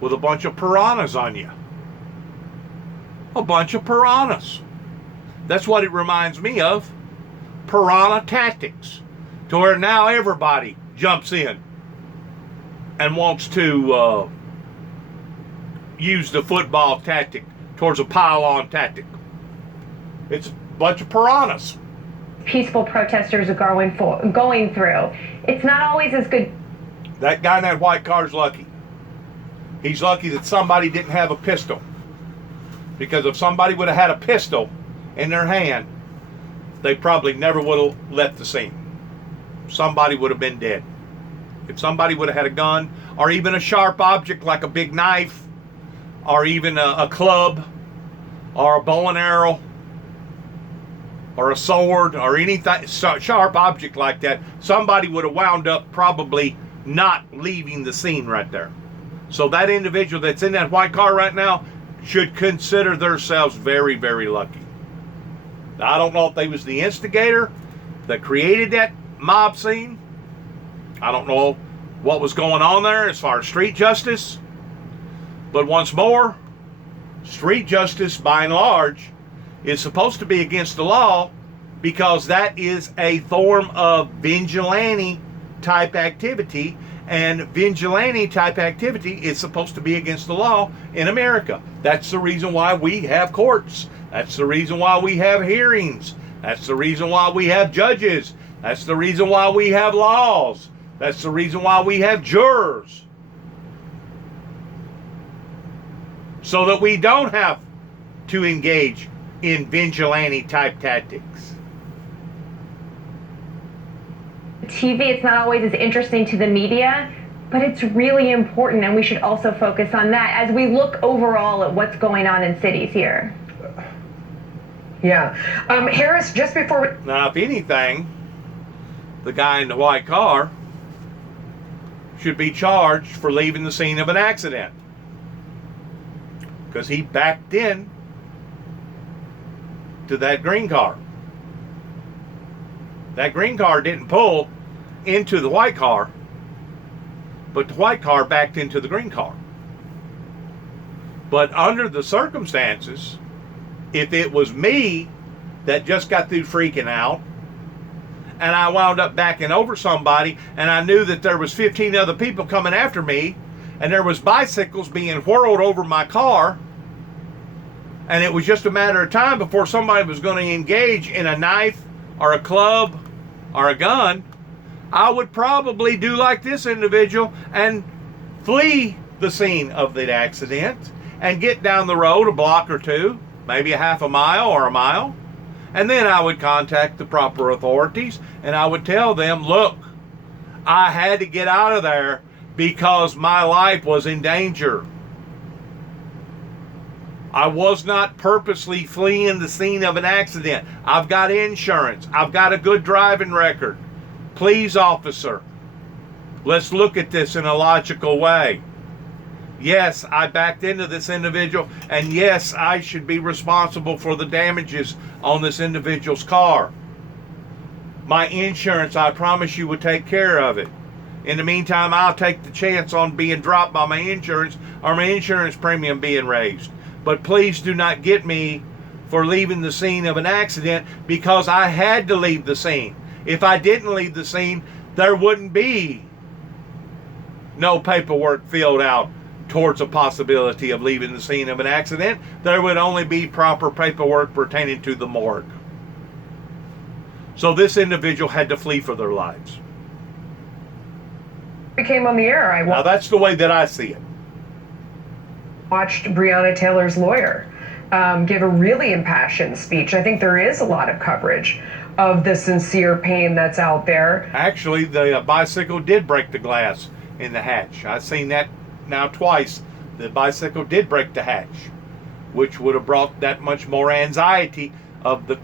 with a bunch of piranhas on you. A bunch of piranhas. That's what it reminds me of. Piranha tactics. To where now everybody jumps in and wants to use the football tactic towards a pile-on tactic. It's a bunch of piranhas. Peaceful protesters are going through. It's not always as good. That guy in that white car is lucky. He's lucky that somebody didn't have a pistol. Because if somebody would have had a pistol in their hand, they probably never would have left the scene. Somebody would have been dead. If somebody would have had a gun, or even a sharp object like a big knife, or even a club, or a bow and arrow, or a sword, or anything sharp object like that, somebody would have wound up probably not leaving the scene right there. So that individual that's in that white car right now should consider themselves very, very lucky. Now, I don't know if they was the instigator that created that mob scene. I don't know what was going on there as far as street justice. But once more, street justice, by and large, is supposed to be against the law because that is a form of vigilante type activity, and vigilante type activity is supposed to be against the law in America. That's the reason why we have courts. That's the reason why we have hearings. That's the reason why we have judges. That's the reason why we have laws. That's the reason why we have jurors. So that we don't have to engage in vigilante type tactics. TV, it's not always as interesting to the media, but it's really important, and we should also focus on that as we look overall at what's going on in cities here. Yeah. Harris, just before... Now, if anything, the guy in the white car should be charged for leaving the scene of an accident. Because he backed in to that green car. That green car didn't pull into the white car, but the white car backed into the green car. But under the circumstances, if it was me that just got through freaking out and I wound up backing over somebody and I knew that there was 15 other people coming after me and there was bicycles being whirled over my car, and it was just a matter of time before somebody was going to engage in a knife or a club or a gun, I would probably do like this individual and flee the scene of the accident and get down the road a block or two, maybe a half a mile or a mile, and then I would contact the proper authorities and I would tell them, look, I had to get out of there because my life was in danger. I was not purposely fleeing the scene of an accident. I've got insurance. I've got a good driving record. Please, officer, let's look at this in a logical way. Yes, I backed into this individual, and yes, I should be responsible for the damages on this individual's car. My insurance, I promise you, would take care of it. In the meantime, I'll take the chance on being dropped by my insurance or my insurance premium being raised. But please do not get me for leaving the scene of an accident because I had to leave the scene. If I didn't leave the scene, there wouldn't be no paperwork filled out towards a possibility of leaving the scene of an accident. There would only be proper paperwork pertaining to the morgue. So this individual had to flee for their lives. We came on the air. Now that's the way that I see it. Watched Breonna Taylor's lawyer give a really impassioned speech. I think there is a lot of coverage of the sincere pain that's out there. Actually, the bicycle did break the glass in the hatch. I've seen that now twice. The bicycle did break the hatch, which would have brought that much more anxiety of the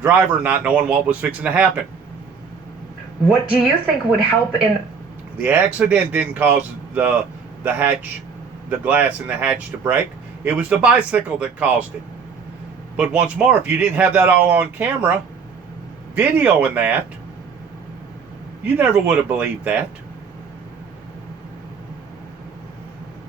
driver not knowing what was fixing to happen. What do you think would help in... The accident didn't cause the hatch, the glass in the hatch to break. It was the bicycle that caused it. But once more, if you didn't have that all on camera, videoing that, you never would have believed that.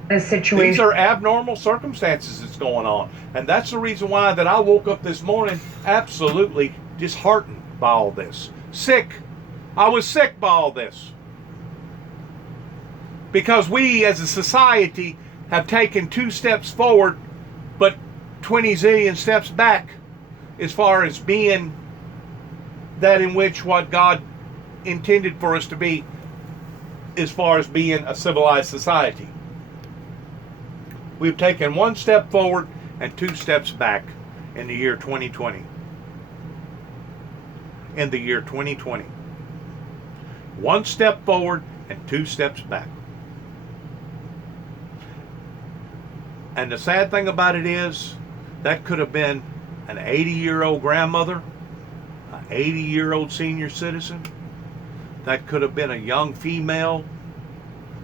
These are abnormal circumstances that's going on. And that's the reason why that I woke up this morning absolutely disheartened by all this. Sick. I was sick by all this. Because we as a society have taken 2 steps forward, but 20 zillion steps back as far as being that in which what God intended for us to be as far as being a civilized society. We've taken 1 step forward and 2 steps back in the year 2020. In the year 2020. 1 step forward and 2 steps back. And the sad thing about it is, that could have been an 80-year-old grandmother, an 80-year-old senior citizen. That could have been a young female,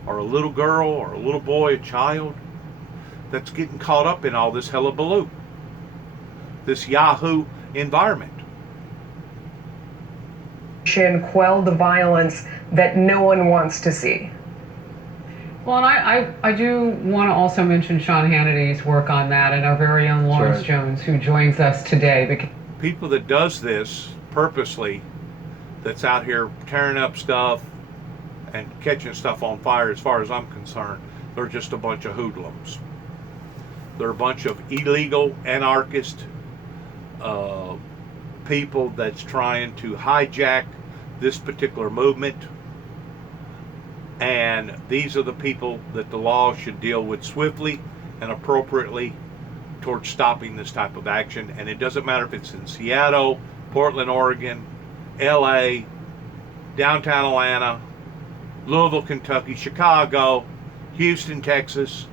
or a little girl, or a little boy, a child, that's getting caught up in all this hullabaloo, this Yahoo environment. Quell the violence that no one wants to see. Well, and I do want to also mention Sean Hannity's work on that and our very own Lawrence Jones, who joins us today. People that does this purposely, that's out here tearing up stuff and catching stuff on fire, as far as I'm concerned, they're just a bunch of hoodlums. They're a bunch of illegal anarchist people that's trying to hijack this particular movement. And these are the people that the law should deal with swiftly and appropriately towards stopping this type of action. And it doesn't matter if it's in Seattle, Portland, Oregon, LA, downtown Atlanta, Louisville, Kentucky, Chicago, Houston, Texas,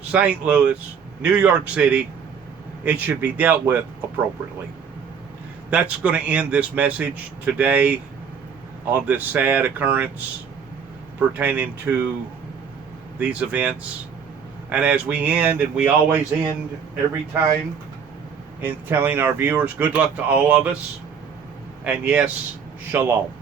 St. Louis, New York City. It should be dealt with appropriately. That's going to end this message today on this sad occurrence pertaining to these events. And as we end, and we always end every time in telling our viewers, good luck to all of us. And yes, shalom.